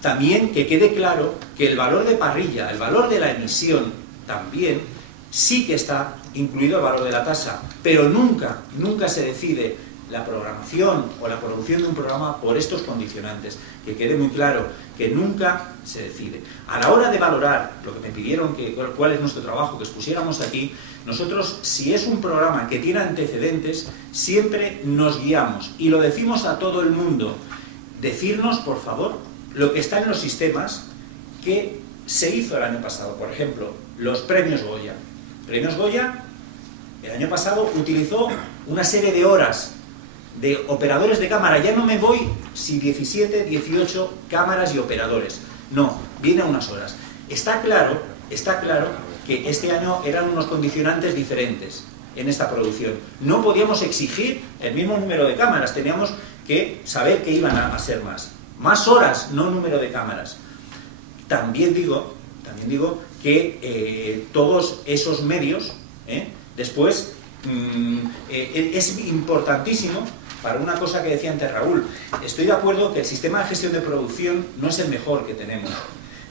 También que quede claro que el valor de parrilla, el valor de la emisión, también sí que está incluido el valor de la tasa, pero nunca se decide la programación o la producción de un programa por estos condicionantes. Que quede muy claro que nunca se decide. A la hora de valorar lo que me pidieron, cuál es nuestro trabajo, que expusiéramos aquí, nosotros, si es un programa que tiene antecedentes, siempre nos guiamos y lo decimos a todo el mundo. Decirnos, por favor, lo que está en los sistemas que se hizo el año pasado. Por ejemplo, los premios Goya. Premios Goya, el año pasado utilizó una serie de horas de operadores de cámara. Ya no me voy si 17, 18 cámaras y operadores. No, viene a unas horas. Está claro que este año eran unos condicionantes diferentes en esta producción. No podíamos exigir el mismo número de cámaras, teníamos que saber que iban a ser más horas, no número de cámaras. También digo que todos esos medios, después, es importantísimo para una cosa que decía antes Raúl. Estoy de acuerdo que el sistema de gestión de producción no es el mejor que tenemos,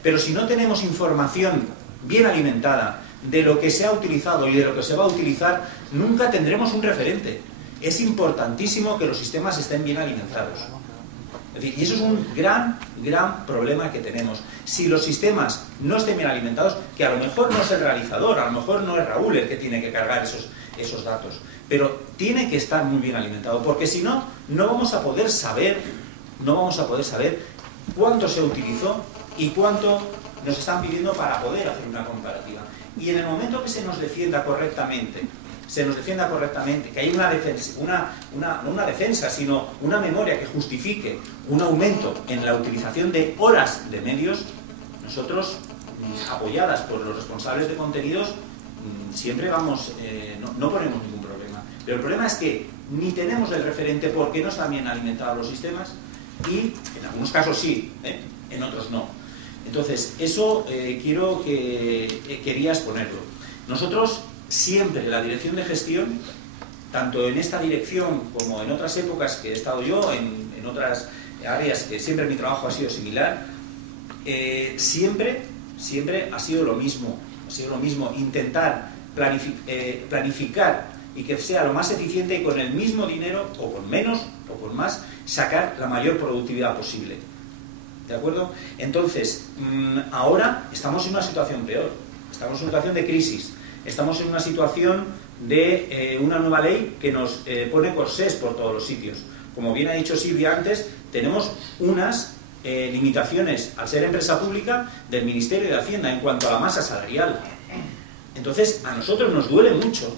pero si no tenemos información bien alimentada de lo que se ha utilizado y de lo que se va a utilizar, nunca tendremos un referente. Es importantísimo que los sistemas estén bien alimentados. Es decir, y eso es un gran problema que tenemos. Si los sistemas no estén bien alimentados, que a lo mejor no es el realizador, a lo mejor no es Raúl el que tiene que cargar esos datos, pero tiene que estar muy bien alimentado, porque si no, no vamos a poder saber cuánto se utilizó y cuánto nos están pidiendo para poder hacer una comparativa. Y en el momento que se nos defienda correctamente, que hay una defensa, no una defensa, sino una memoria que justifique un aumento en la utilización de horas de medios, nosotros, apoyadas por los responsables de contenidos, siempre vamos, no ponemos ningún problema. Pero el problema es que ni tenemos el referente porque no están bien alimentados los sistemas y en algunos casos sí, en otros no. Entonces, eso quería exponerlo. Nosotros siempre, la dirección de gestión, tanto en esta dirección como en otras épocas que he estado yo, en otras áreas que siempre mi trabajo ha sido similar, siempre siempre ha sido lo mismo, intentar planificar y que sea lo más eficiente y con el mismo dinero, o con menos, o con más, sacar la mayor productividad posible. ¿De acuerdo? Entonces, ahora estamos en una situación peor, estamos en una situación de crisis, estamos en una situación de una nueva ley que nos pone corsés por todos los sitios. Como bien ha dicho Silvia antes, tenemos unas limitaciones, al ser empresa pública, del Ministerio de Hacienda en cuanto a la masa salarial. Entonces, a nosotros nos duele mucho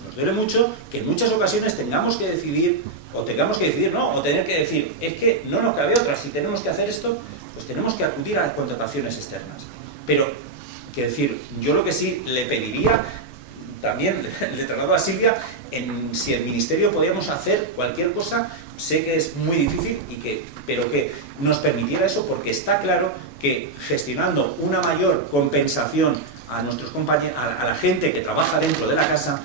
que en muchas ocasiones tengamos que decidir, o tener que decir, es que no nos cabe otra, si tenemos que hacer esto, pues tenemos que acudir a contrataciones externas. Pero, quiero decir, yo lo que sí le pediría, también le traslado a Silvia, si el Ministerio podíamos hacer cualquier cosa, sé que es muy difícil, pero que nos permitiera eso, porque está claro que gestionando una mayor compensación a nuestros compañeros, a la gente que trabaja dentro de la casa,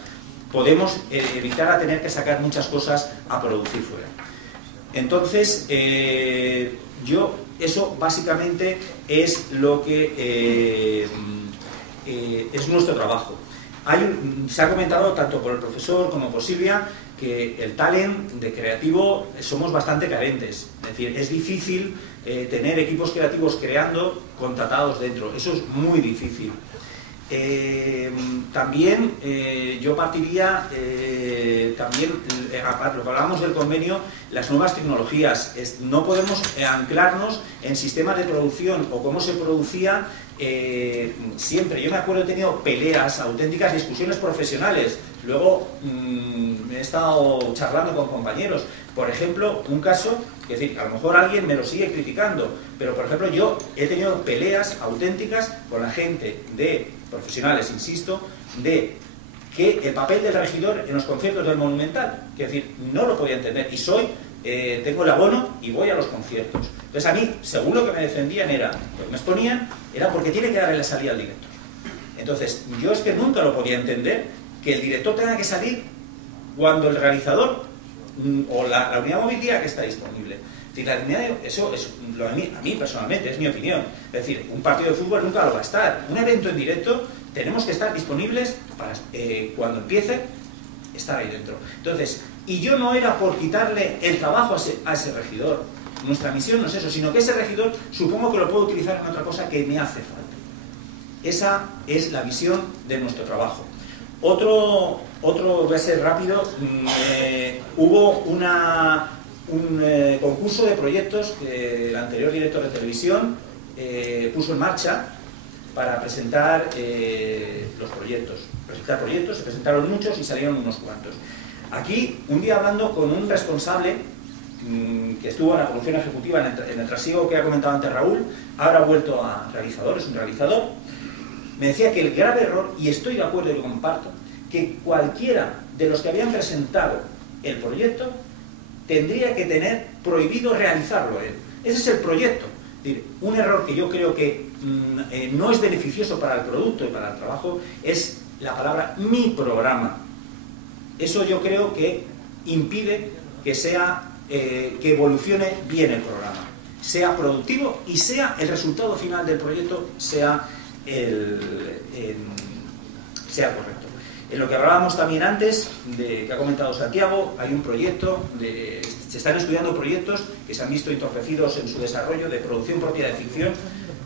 podemos evitar a tener que sacar muchas cosas a producir fuera. Entonces, eso básicamente es lo que es nuestro trabajo. Se ha comentado tanto por el profesor como por Silvia que el talent de creativo somos bastante carentes. Es decir, es difícil tener equipos creativos creando contratados dentro. Eso es muy difícil. También yo partiría, lo que hablábamos del convenio, las nuevas tecnologías. No podemos anclarnos en sistemas de producción o cómo se producía siempre. Yo me acuerdo, he tenido peleas, auténticas discusiones profesionales. Luego he estado charlando con compañeros. Por ejemplo, un caso, es decir, a lo mejor alguien me lo sigue criticando, pero por ejemplo yo he tenido peleas auténticas con la gente de profesionales, insisto, de que el papel del regidor en los conciertos del Monumental, es decir, no lo podía entender, y tengo el abono y voy a los conciertos. Entonces a mí, según lo que me defendían lo que me exponían, era porque tiene que darle la salida al director. Entonces, yo es que nunca lo podía entender, que el director tenga que salir cuando el realizador o la unidad móvil diga que está disponible. Es decir, eso es a mí personalmente, es mi opinión. Es decir, un partido de fútbol nunca lo va a estar. Un evento en directo tenemos que estar disponibles para cuando empiece, estar ahí dentro. Entonces, y yo no era por quitarle el trabajo a ese regidor. Nuestra misión no es eso, sino que ese regidor supongo que lo puedo utilizar en otra cosa que me hace falta. Esa es la visión de nuestro trabajo. Otro voy a ser rápido, hubo un concurso de proyectos que el anterior director de televisión puso en marcha para presentar los proyectos. Se presentaron muchos y salieron unos cuantos. Aquí, un día hablando con un responsable que estuvo en la producción ejecutiva en el trasiego que ha comentado antes Raúl, ahora ha vuelto a realizador, es un realizador, me decía que el grave error, y estoy de acuerdo y lo comparto, que cualquiera de los que habían presentado el proyecto tendría que tener prohibido realizarlo él. Ese es el proyecto. Es decir, un error que yo creo que no es beneficioso para el producto y para el trabajo es la palabra mi programa. Eso yo creo que impide que evolucione bien el programa, sea productivo y sea el resultado final del proyecto sea correcto. En lo que hablábamos también antes, que ha comentado Santiago, hay un proyecto, se están estudiando proyectos que se han visto entorpecidos en su desarrollo de producción propia de ficción.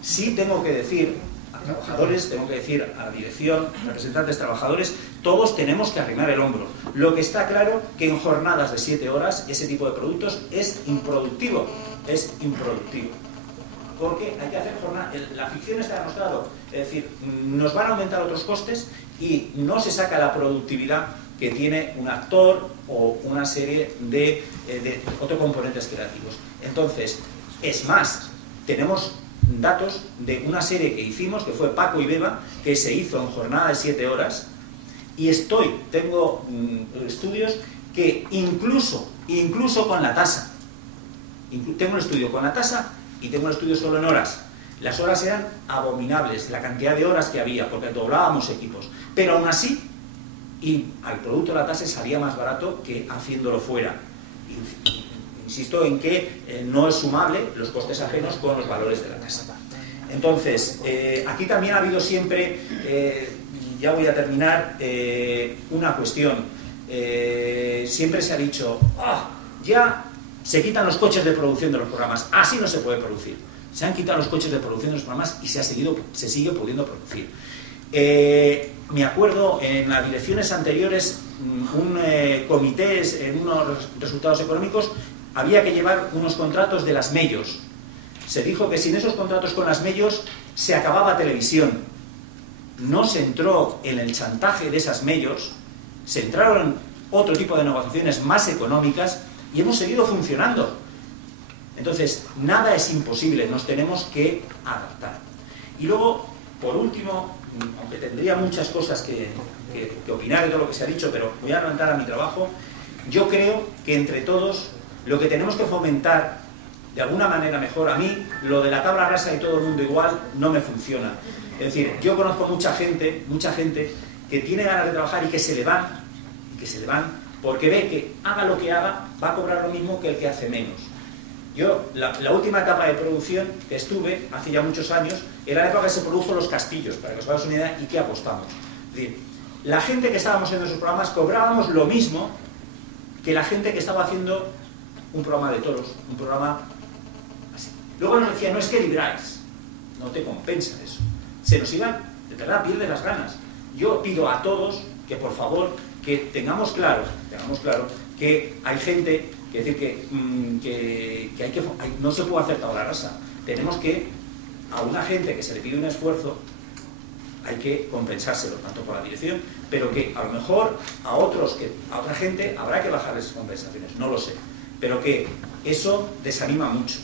Sí tengo que decir a trabajadores, tengo que decir a la dirección, representantes trabajadores, todos tenemos que arrimar el hombro. Lo que está claro que en jornadas de 7 horas ese tipo de productos es improductivo, porque hay que hacer jornadas, la ficción está demostrado, es decir, nos van a aumentar otros costes y no se saca la productividad que tiene un actor o una serie de otros componentes creativos. Entonces, es más, tenemos datos de una serie que hicimos, que fue Paco y Beba, que se hizo en jornada de 7 horas, y tengo estudios que incluso con la tasa, tengo un estudio con la tasa y tengo un estudio solo en horas. Las horas eran abominables, la cantidad de horas que había, porque doblábamos equipos. Pero aún así, y al producto de la tasa salía más barato que haciéndolo fuera. Insisto en que no es sumable los costes ajenos con los valores de la tasa. Entonces, aquí también ha habido siempre, ya voy a terminar, una cuestión. Siempre se ha dicho, ya se quitan los coches de producción de los programas, así no se puede producir. Se han quitado los coches de producción de los programas y se sigue pudiendo producir. Me acuerdo en las direcciones anteriores, un comité en unos resultados económicos, había que llevar unos contratos de las Mellos. Se dijo que sin esos contratos con las Mellos se acababa televisión. No se entró en el chantaje de esas Mellos, se entraron en otro tipo de negociaciones más económicas y hemos seguido funcionando. Entonces, nada es imposible, nos tenemos que adaptar. Y luego, por último, aunque tendría muchas cosas que opinar de todo lo que se ha dicho, pero voy a adelantar a mi trabajo, yo creo que entre todos lo que tenemos que fomentar de alguna manera mejor. A mí, lo de la tabla rasa y todo el mundo igual, no me funciona. Es decir, yo conozco mucha gente que tiene ganas de trabajar y que se le van, porque ve que haga lo que haga, va a cobrar lo mismo que el que hace menos. Yo, la última etapa de producción que estuve, hace ya muchos años, era la época que se produjo Los Castillos, para que os hagáis una idea, y que apostamos. Es decir, la gente que estábamos en esos programas cobrábamos lo mismo que la gente que estaba haciendo un programa de toros, un programa así. Luego nos decían, no, es que libráis, no te compensa eso. Se nos iban, de verdad, pierdes las ganas. Yo pido a todos que, por favor, que tengamos claro que hay gente, que decir que no se puede hacer tabla rasa. Tenemos que, a una gente que se le pide un esfuerzo, hay que compensárselo, tanto por la dirección, pero que a lo mejor a otra gente habrá que bajar esas compensaciones, no lo sé. Pero que eso desanima mucho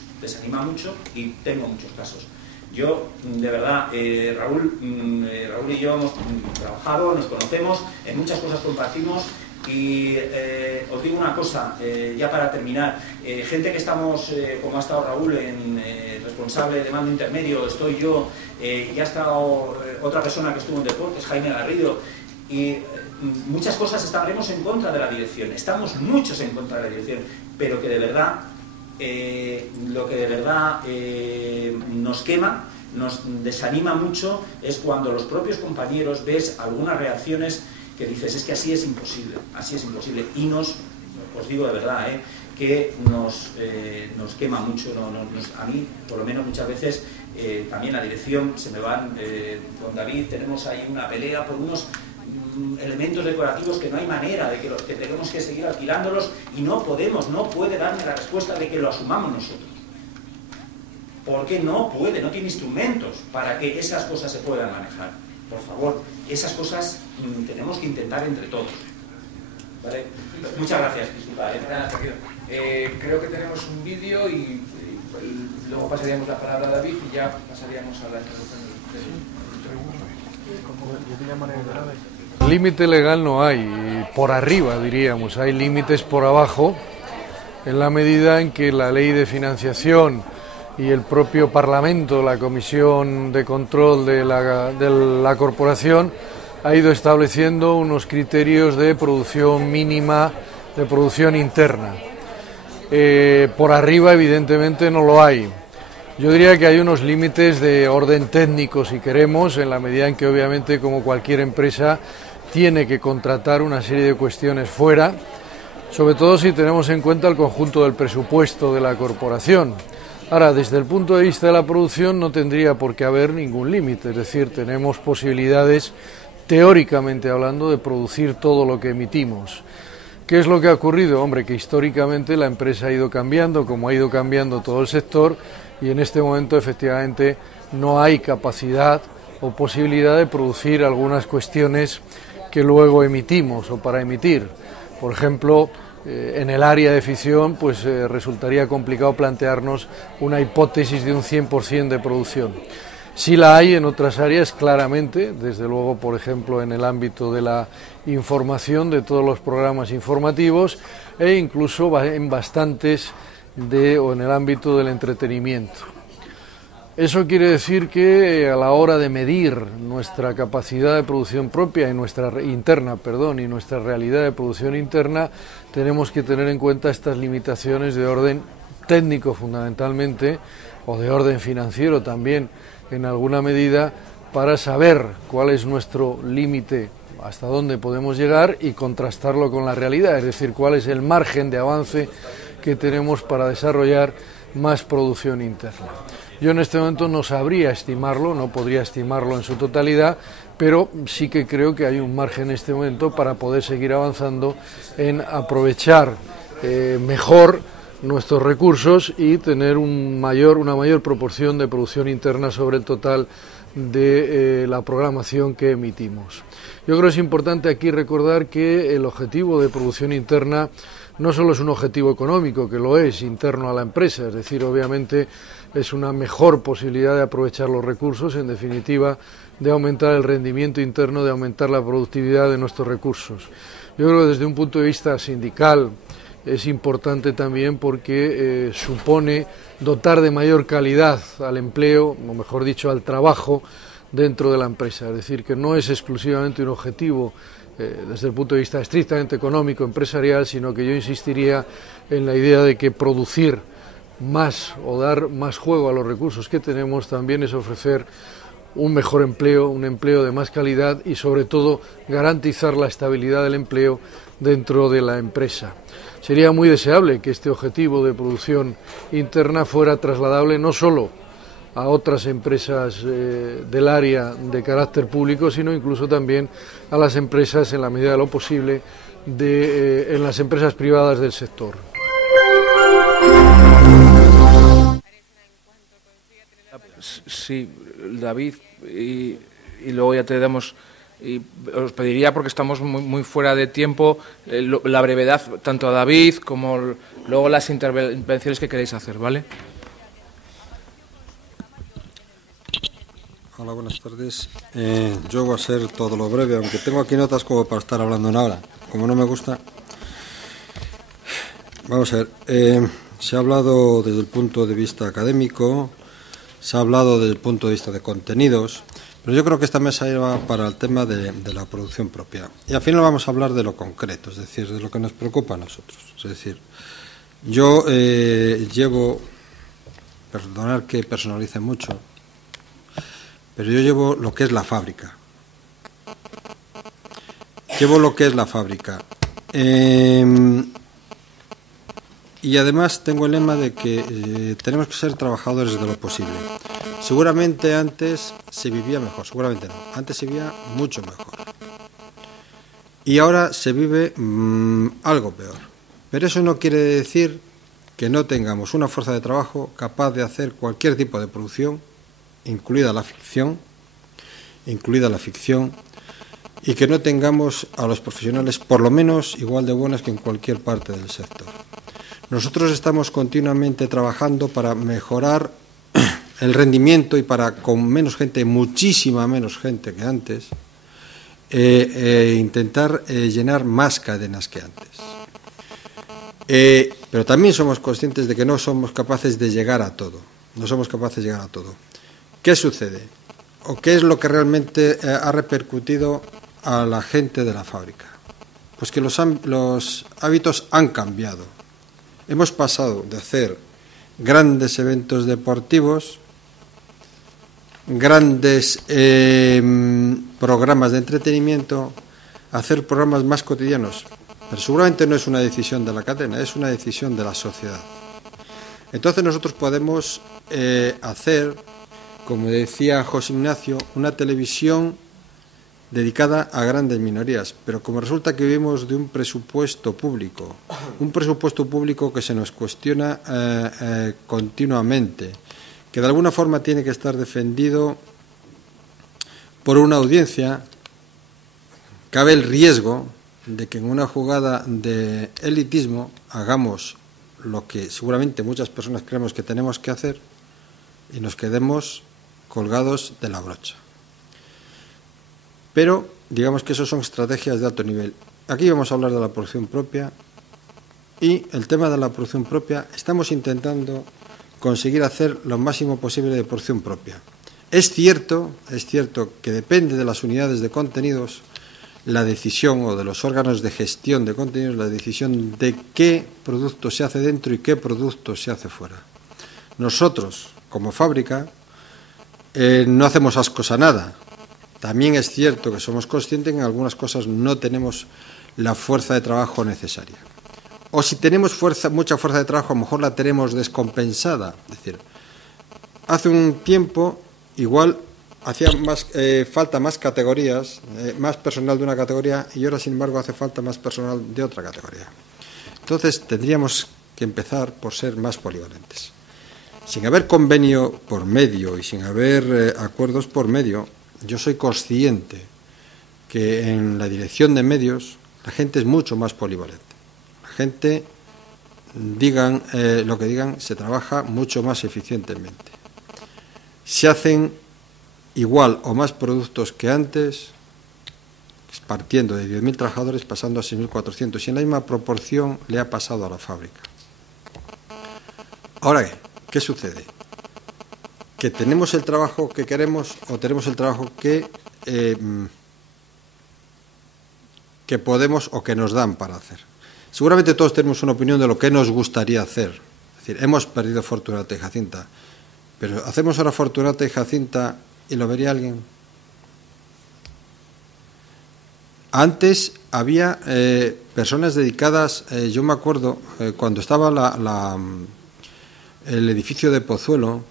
y tengo muchos casos. Yo, de verdad, Raúl y yo hemos trabajado, nos conocemos, en muchas cosas compartimos y os digo una cosa, ya para terminar, gente que estamos, como ha estado Raúl, en responsable de mando intermedio, estoy yo, y ha estado otra persona que estuvo en deportes, Jaime Garrido, y muchas cosas estaremos en contra de la dirección, estamos muchos en contra de la dirección, pero que de verdad, lo que de verdad nos quema, nos desanima mucho, es cuando los propios compañeros ves algunas reacciones que dices, es que así es imposible, y os digo de verdad, que nos quema mucho, a mí, por lo menos muchas veces, también la dirección, se me van, con David tenemos ahí una pelea por unos elementos decorativos que no hay manera de que tenemos que seguir alquilándolos y no puede darme la respuesta de que lo asumamos nosotros. Porque no tiene instrumentos para que esas cosas se puedan manejar. Por favor, esas cosas tenemos que intentar entre todos. ¿Vale? Muchas gracias. Creo que tenemos un vídeo y luego pasaríamos la palabra a David y ya pasaríamos a la introducción del Límite legal no hay, por arriba diríamos, hay límites por abajo, en la medida en que la ley de financiación y el propio Parlamento, la Comisión de Control de la Corporación, ha ido estableciendo unos criterios de producción mínima, de producción interna. Por arriba, evidentemente, no lo hay. Yo diría que hay unos límites de orden técnico, si queremos, en la medida en que, obviamente, como cualquier empresa, tiene que contratar una serie de cuestiones fuera, sobre todo si tenemos en cuenta el conjunto del presupuesto de la corporación. Ahora, desde el punto de vista de la producción no tendría por qué haber ningún límite, es decir, tenemos posibilidades, teóricamente hablando, de producir todo lo que emitimos. ¿Qué es lo que ha ocurrido? Hombre, que históricamente la empresa ha ido cambiando, como ha ido cambiando todo el sector, y en este momento efectivamente no hay capacidad o posibilidad de producir algunas cuestiones que luego emitimos o para emitir. Por ejemplo, en el área de ficción pues resultaría complicado plantearnos una hipótesis de un 100% de producción. Sí la hay en otras áreas claramente, desde luego, por ejemplo, en el ámbito de la información, de todos los programas informativos, e incluso en bastantes o en el ámbito del entretenimiento. Eso quiere decir que a la hora de medir nuestra capacidad de producción propia y nuestra realidad de producción interna, tenemos que tener en cuenta estas limitaciones de orden técnico fundamentalmente, o de orden financiero también, en alguna medida para saber cuál es nuestro límite, hasta dónde podemos llegar y contrastarlo con la realidad, es decir, cuál es el margen de avance que tenemos para desarrollar más producción interna. Yo en este momento no sabría estimarlo, no podría estimarlo en su totalidad, pero sí que creo que hay un margen en este momento para poder seguir avanzando en aprovechar mejor nuestros recursos y tener una mayor proporción de producción interna sobre el total de la programación que emitimos. Yo creo que es importante aquí recordar que el objetivo de producción interna no solo es un objetivo económico, que lo es, interno a la empresa, es decir, obviamente es una mejor posibilidad de aprovechar los recursos, en definitiva, de aumentar el rendimiento interno, de aumentar la productividad de nuestros recursos. Yo creo que desde un punto de vista sindical es importante también porque supone dotar de mayor calidad al empleo, o mejor dicho, al trabajo dentro de la empresa. Es decir, que no es exclusivamente un objetivo desde el punto de vista estrictamente económico, empresarial, sino que yo insistiría en la idea de que producir más o dar más juego a los recursos que tenemos también es ofrecer un mejor empleo, un empleo de más calidad y sobre todo garantizar la estabilidad del empleo dentro de la empresa. Sería muy deseable que este objetivo de producción interna fuera trasladable no solo a otras empresas del área de carácter público, sino incluso también a las empresas, en la medida de lo posible, en las empresas privadas del sector. Sí, David, y luego ya te damos... Y os pediría, porque estamos muy fuera de tiempo, la brevedad, tanto a David como luego las intervenciones que queréis hacer, ¿vale? Hola, buenas tardes. Yo voy a ser todo lo breve, aunque tengo aquí notas como para estar hablando una hora. Como no me gusta... Vamos a ver, se ha hablado desde el punto de vista académico, se ha hablado desde el punto de vista de contenidos, pero yo creo que esta mesa iba para el tema de la producción propia. Y al final vamos a hablar de lo concreto, es decir, de lo que nos preocupa a nosotros. Es decir, yo llevo, perdonad que personalice mucho, pero yo llevo lo que es la fábrica. Llevo lo que es la fábrica. Y además tengo el lema de que tenemos que ser trabajadores de lo posible. Seguramente antes se vivía mejor, seguramente no. Antes se vivía mucho mejor. Y ahora se vive algo peor. Pero eso no quiere decir que no tengamos una fuerza de trabajo capaz de hacer cualquier tipo de producción, incluida la ficción, y que no tengamos a los profesionales por lo menos igual de buenas que en cualquier parte del sector. Nosotros estamos continuamente trabajando para mejorar el rendimiento y para, con menos gente, muchísima menos gente que antes, intentar llenar más cadenas que antes. Pero también somos conscientes de que no somos capaces de llegar a todo. No somos capaces de llegar a todo. ¿Qué sucede? ¿O qué es lo que realmente ha repercutido a la gente de la fábrica? Pues que los hábitos han cambiado. Hemos pasado de hacer grandes eventos deportivos, grandes programas de entretenimiento, a hacer programas más cotidianos. Pero seguramente no es una decisión de la cadena, es una decisión de la sociedad. Entonces nosotros podemos hacer, como decía José Ignacio, una televisión dedicada a grandes minorías, pero como resulta que vivimos de un presupuesto público que se nos cuestiona continuamente, que de alguna forma tiene que estar defendido por una audiencia, cabe el riesgo de que en una jugada de elitismo hagamos lo que seguramente muchas personas creemos que tenemos que hacer y nos quedemos colgados de la brocha. Pero digamos que eso son estrategias de alto nivel. Aquí vamos a hablar de la producción propia y el tema de la producción propia estamos intentando conseguir hacer lo máximo posible de producción propia. Es cierto que depende de las unidades de contenidos la decisión, o de los órganos de gestión de contenidos, la decisión de qué producto se hace dentro y qué producto se hace fuera. Nosotros, como fábrica, no hacemos ascos a nada. También es cierto que somos conscientes que en algunas cosas no tenemos la fuerza de trabajo necesaria. O si tenemos mucha fuerza de trabajo, a lo mejor la tenemos descompensada. Es decir, hace un tiempo igual hacía falta más categorías, más personal de una categoría, y ahora, sin embargo, hace falta más personal de otra categoría. Entonces, tendríamos que empezar por ser más polivalentes. Sin haber convenio por medio y sin haber acuerdos por medio, yo soy consciente que en la dirección de medios la gente es mucho más polivalente. La gente, digan lo que digan, se trabaja mucho más eficientemente. Se hacen igual o más productos que antes, partiendo de 10.000 trabajadores pasando a 6.400, y en la misma proporción le ha pasado a la fábrica. Ahora, ¿qué sucede? Que tenemos el trabajo que queremos o tenemos el trabajo que podemos o que nos dan para hacer. Seguramente todos tenemos una opinión de lo que nos gustaría hacer. Es decir, hemos perdido Fortunata y Jacinta, pero ¿hacemos ahora Fortunata y Jacinta y lo vería alguien? Antes había personas dedicadas, yo me acuerdo, cuando estaba el edificio de Pozuelo,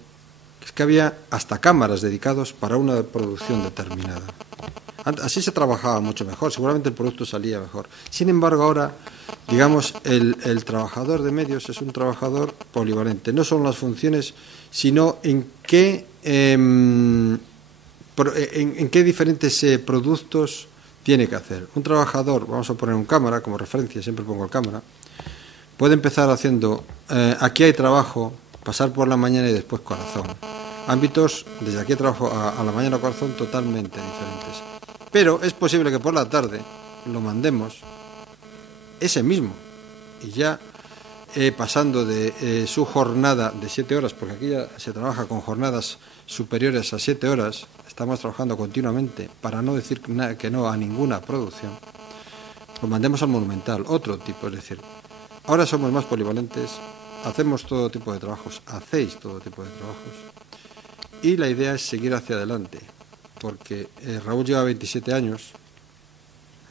es que había hasta cámaras dedicados para una producción determinada. Así se trabajaba mucho mejor, seguramente el producto salía mejor. Sin embargo, ahora, digamos, el trabajador de medios es un trabajador polivalente. No son las funciones, sino en qué diferentes productos tiene que hacer. Un trabajador, vamos a poner un cámara como referencia, siempre pongo el cámara, puede empezar haciendo, aquí hay trabajo, pasar por la mañana y después corazón. Ámbitos, desde aquí trabajo a la mañana corazón, totalmente diferentes. Pero es posible que por la tarde lo mandemos ese mismo, y ya pasando de su jornada de 7 horas, porque aquí ya se trabaja con jornadas superiores a 7 horas, estamos trabajando continuamente, para no decir que no a ninguna producción, lo mandemos al Monumental, otro tipo, es decir, ahora somos más polivalentes, hacemos todo tipo de trabajos, hacéis todo tipo de trabajos, y la idea es seguir hacia adelante, porque Raúl lleva 27 años,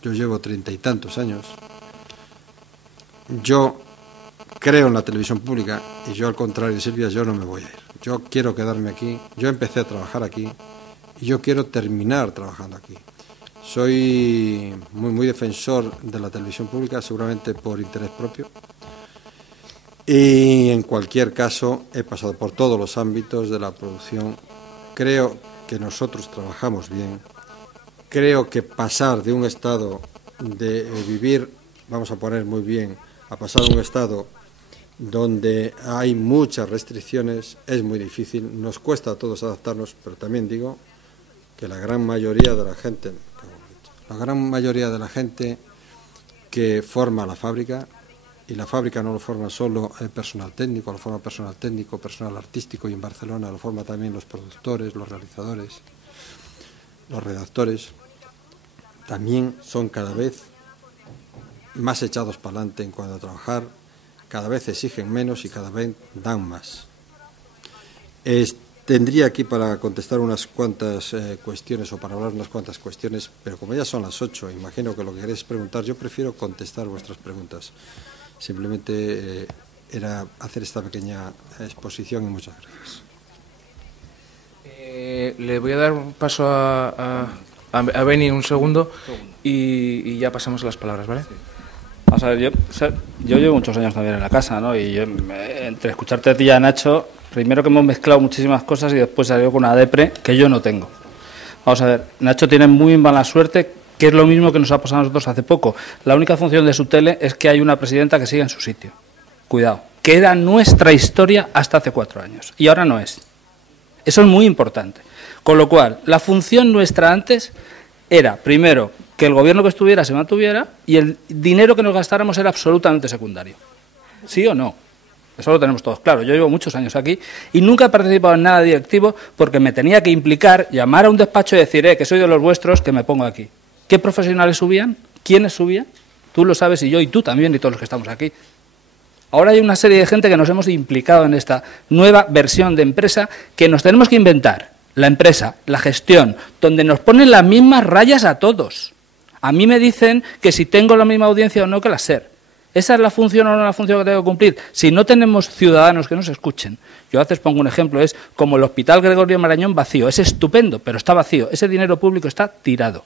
yo llevo 30 y tantos años, yo creo en la televisión pública, y yo, al contrario de Silvia, yo no me voy a ir. Yo quiero quedarme aquí, yo empecé a trabajar aquí, y yo quiero terminar trabajando aquí. Soy muy defensor de la televisión pública, seguramente por interés propio, y en cualquier caso he pasado por todos los ámbitos de la producción. Creo que nosotros trabajamos bien, creo que pasar de un estado de vivir, vamos a poner muy bien, a pasar a un estado donde hay muchas restricciones es muy difícil, nos cuesta a todos adaptarnos, pero también digo que la gran mayoría de la gente que forma la fábrica, y la fábrica no lo forma solo el personal técnico, lo forma personal técnico, personal artístico, y en Barcelona lo forma también los productores, los realizadores, los redactores, también son cada vez más echados para adelante en cuanto a trabajar, cada vez exigen menos y cada vez dan más. Tendría aquí para contestar unas cuantas cuestiones o para hablar unas cuantas cuestiones, pero como ya son las 8, imagino que lo que queréis preguntar, yo prefiero contestar vuestras preguntas. Simplemente era hacer esta pequeña exposición y muchas gracias. Le voy a dar un paso a Beni un segundo y ya pasamos a las palabras, ¿vale? O sea, yo llevo muchos años también en la casa, ¿no? Y yo, entre escucharte a ti y a Nacho, primero que hemos mezclado muchísimas cosas y después salió con una depre que yo no tengo. Vamos a ver, Nacho tiene muy mala suerte, que es lo mismo que nos ha pasado a nosotros hace poco. La única función de su tele es que hay una presidenta que sigue en su sitio. Cuidado, que era nuestra historia hasta hace 4 años y ahora no es. Eso es muy importante. Con lo cual, la función nuestra antes era, primero, que el gobierno que estuviera se mantuviera y el dinero que nos gastáramos era absolutamente secundario. ¿Sí o no? Eso lo tenemos todos claro. Yo llevo muchos años aquí y nunca he participado en nada directivo porque me tenía que implicar, llamar a un despacho y decir, que soy de los vuestros, que me pongo aquí. ¿Qué profesionales subían? ¿Quiénes subían? Tú lo sabes y yo y tú también y todos los que estamos aquí. Ahora hay una serie de gente que nos hemos implicado en esta nueva versión de empresa que nos tenemos que inventar la empresa, la gestión, donde nos ponen las mismas rayas a todos. A mí me dicen que si tengo la misma audiencia o no que la SER. ¿Esa es la función o no la función que tengo que cumplir? Si no tenemos ciudadanos que nos escuchen. Yo a veces pongo un ejemplo, es como el Hospital Gregorio Marañón vacío. Es estupendo, pero está vacío. Ese dinero público está tirado.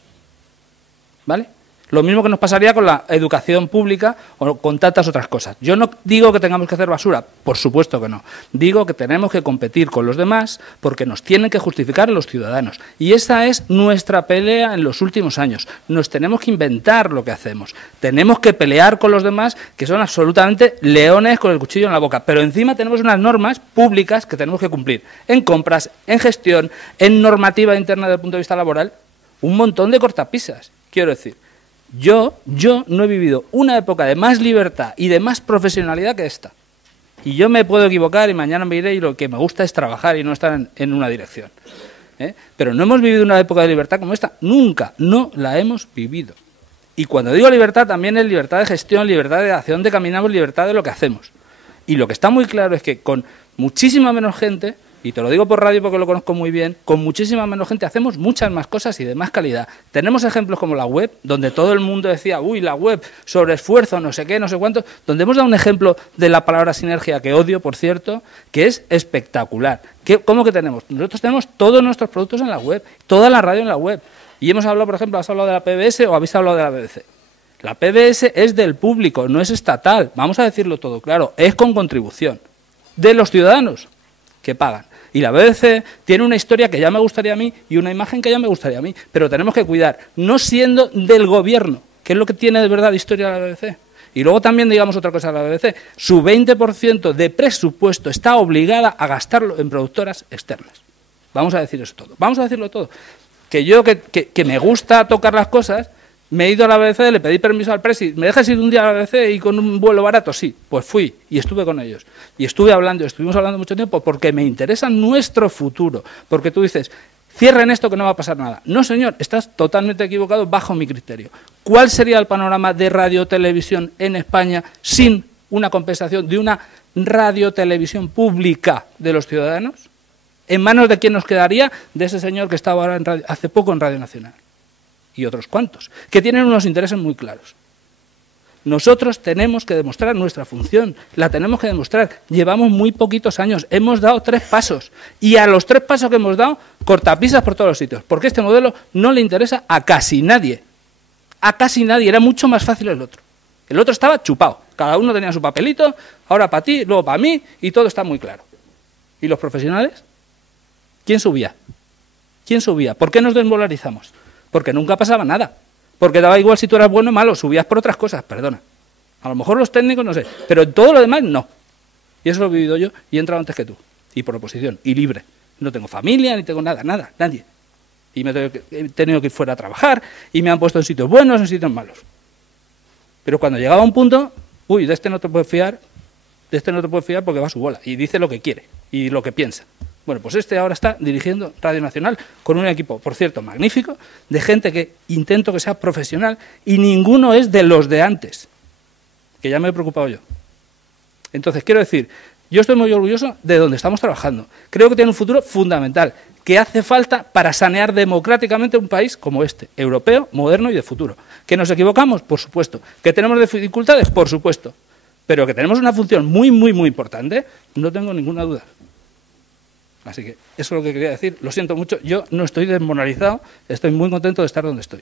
¿Vale? Lo mismo que nos pasaría con la educación pública o con tantas otras cosas. Yo no digo que tengamos que hacer basura, por supuesto que no. Digo que tenemos que competir con los demás porque nos tienen que justificar los ciudadanos. Y esa es nuestra pelea en los últimos años. Nos tenemos que inventar lo que hacemos. Tenemos que pelear con los demás que son absolutamente leones con el cuchillo en la boca. Pero encima tenemos unas normas públicas que tenemos que cumplir. En compras, en gestión, en normativa interna desde el punto de vista laboral. Un montón de cortapisas, quiero decir. Yo no he vivido una época de más libertad y de más profesionalidad que esta. Y yo me puedo equivocar y mañana me iré y lo que me gusta es trabajar y no estar en una dirección. Pero no hemos vivido una época de libertad como esta. Nunca, no la hemos vivido. Y cuando digo libertad también es libertad de gestión, libertad de hacia dónde caminamos, libertad de lo que hacemos. Y lo que está muy claro es que con muchísima menos gente, y te lo digo por radio porque lo conozco muy bien, con muchísima menos gente hacemos muchas más cosas y de más calidad. Tenemos ejemplos como la web, donde todo el mundo decía, uy, la web, sobre esfuerzo, no sé qué, no sé cuánto, donde hemos dado un ejemplo de la palabra sinergia, que odio, por cierto, que es espectacular. ¿Cómo que tenemos? Nosotros tenemos todos nuestros productos en la web, toda la radio en la web. Y hemos hablado, por ejemplo, ¿has hablado de la PBS o habéis hablado de la BBC? La PBS es del público, no es estatal, vamos a decirlo todo claro, es con contribución de los ciudadanos que pagan. Y la BBC tiene una historia que ya me gustaría a mí y una imagen que ya me gustaría a mí, pero tenemos que cuidar, no siendo del gobierno, que es lo que tiene de verdad de historia la BBC. Y luego también digamos otra cosa a la BBC, su 20% de presupuesto está obligada a gastarlo en productoras externas. Vamos a decir eso todo, vamos a decirlo todo. Que yo, que me gusta tocar las cosas, me he ido a la BBC, le pedí permiso al presi, ¿me dejas ir un día a la BBC y con un vuelo barato? Sí, pues fui y estuve con ellos. Y estuvimos hablando mucho tiempo porque me interesa nuestro futuro. Porque tú dices, cierren esto que no va a pasar nada. No, señor, estás totalmente equivocado bajo mi criterio. ¿Cuál sería el panorama de radio-televisión en España sin una compensación de una radio-televisión pública de los ciudadanos? ¿En manos de quién nos quedaría? De ese señor que estaba ahora hace poco en Radio Nacional. Y otros cuantos, que tienen unos intereses muy claros. Nosotros tenemos que demostrar nuestra función, la tenemos que demostrar. Llevamos muy poquitos años, hemos dado 3 pasos. Y a los 3 pasos que hemos dado, cortapisas por todos los sitios. Porque este modelo no le interesa a casi nadie. A casi nadie, era mucho más fácil el otro. El otro estaba chupado, cada uno tenía su papelito, ahora para ti, luego para mí, y todo está muy claro. ¿Y los profesionales? ¿Quién subía? ¿Quién subía? ¿Por qué nos desmoralizamos? Porque nunca pasaba nada. Porque daba igual si tú eras bueno o malo, subías por otras cosas, perdona. A lo mejor los técnicos no sé, pero en todo lo demás no. Y eso lo he vivido yo y he entrado antes que tú. Y por oposición, y libre. No tengo familia, ni tengo nada, nadie. Y he tenido que ir fuera a trabajar y me han puesto en sitios buenos, en sitios malos. Pero cuando llegaba a un punto, uy, de este no te puedes fiar porque va a su bola y dice lo que quiere y lo que piensa. Bueno, pues este ahora está dirigiendo Radio Nacional con un equipo, por cierto, magnífico, de gente que intento que sea profesional y ninguno es de los de antes, que ya me he preocupado yo. Entonces, quiero decir, yo estoy muy orgulloso de donde estamos trabajando. Creo que tiene un futuro fundamental, que hace falta para sanear democráticamente un país como este, europeo, moderno y de futuro. ¿Que nos equivocamos? Por supuesto. ¿Que tenemos dificultades? Por supuesto. Pero que tenemos una función muy, muy, muy importante, no tengo ninguna duda. Así que eso es lo que quería decir. Lo siento mucho, yo no estoy desmoralizado, estoy muy contento de estar donde estoy.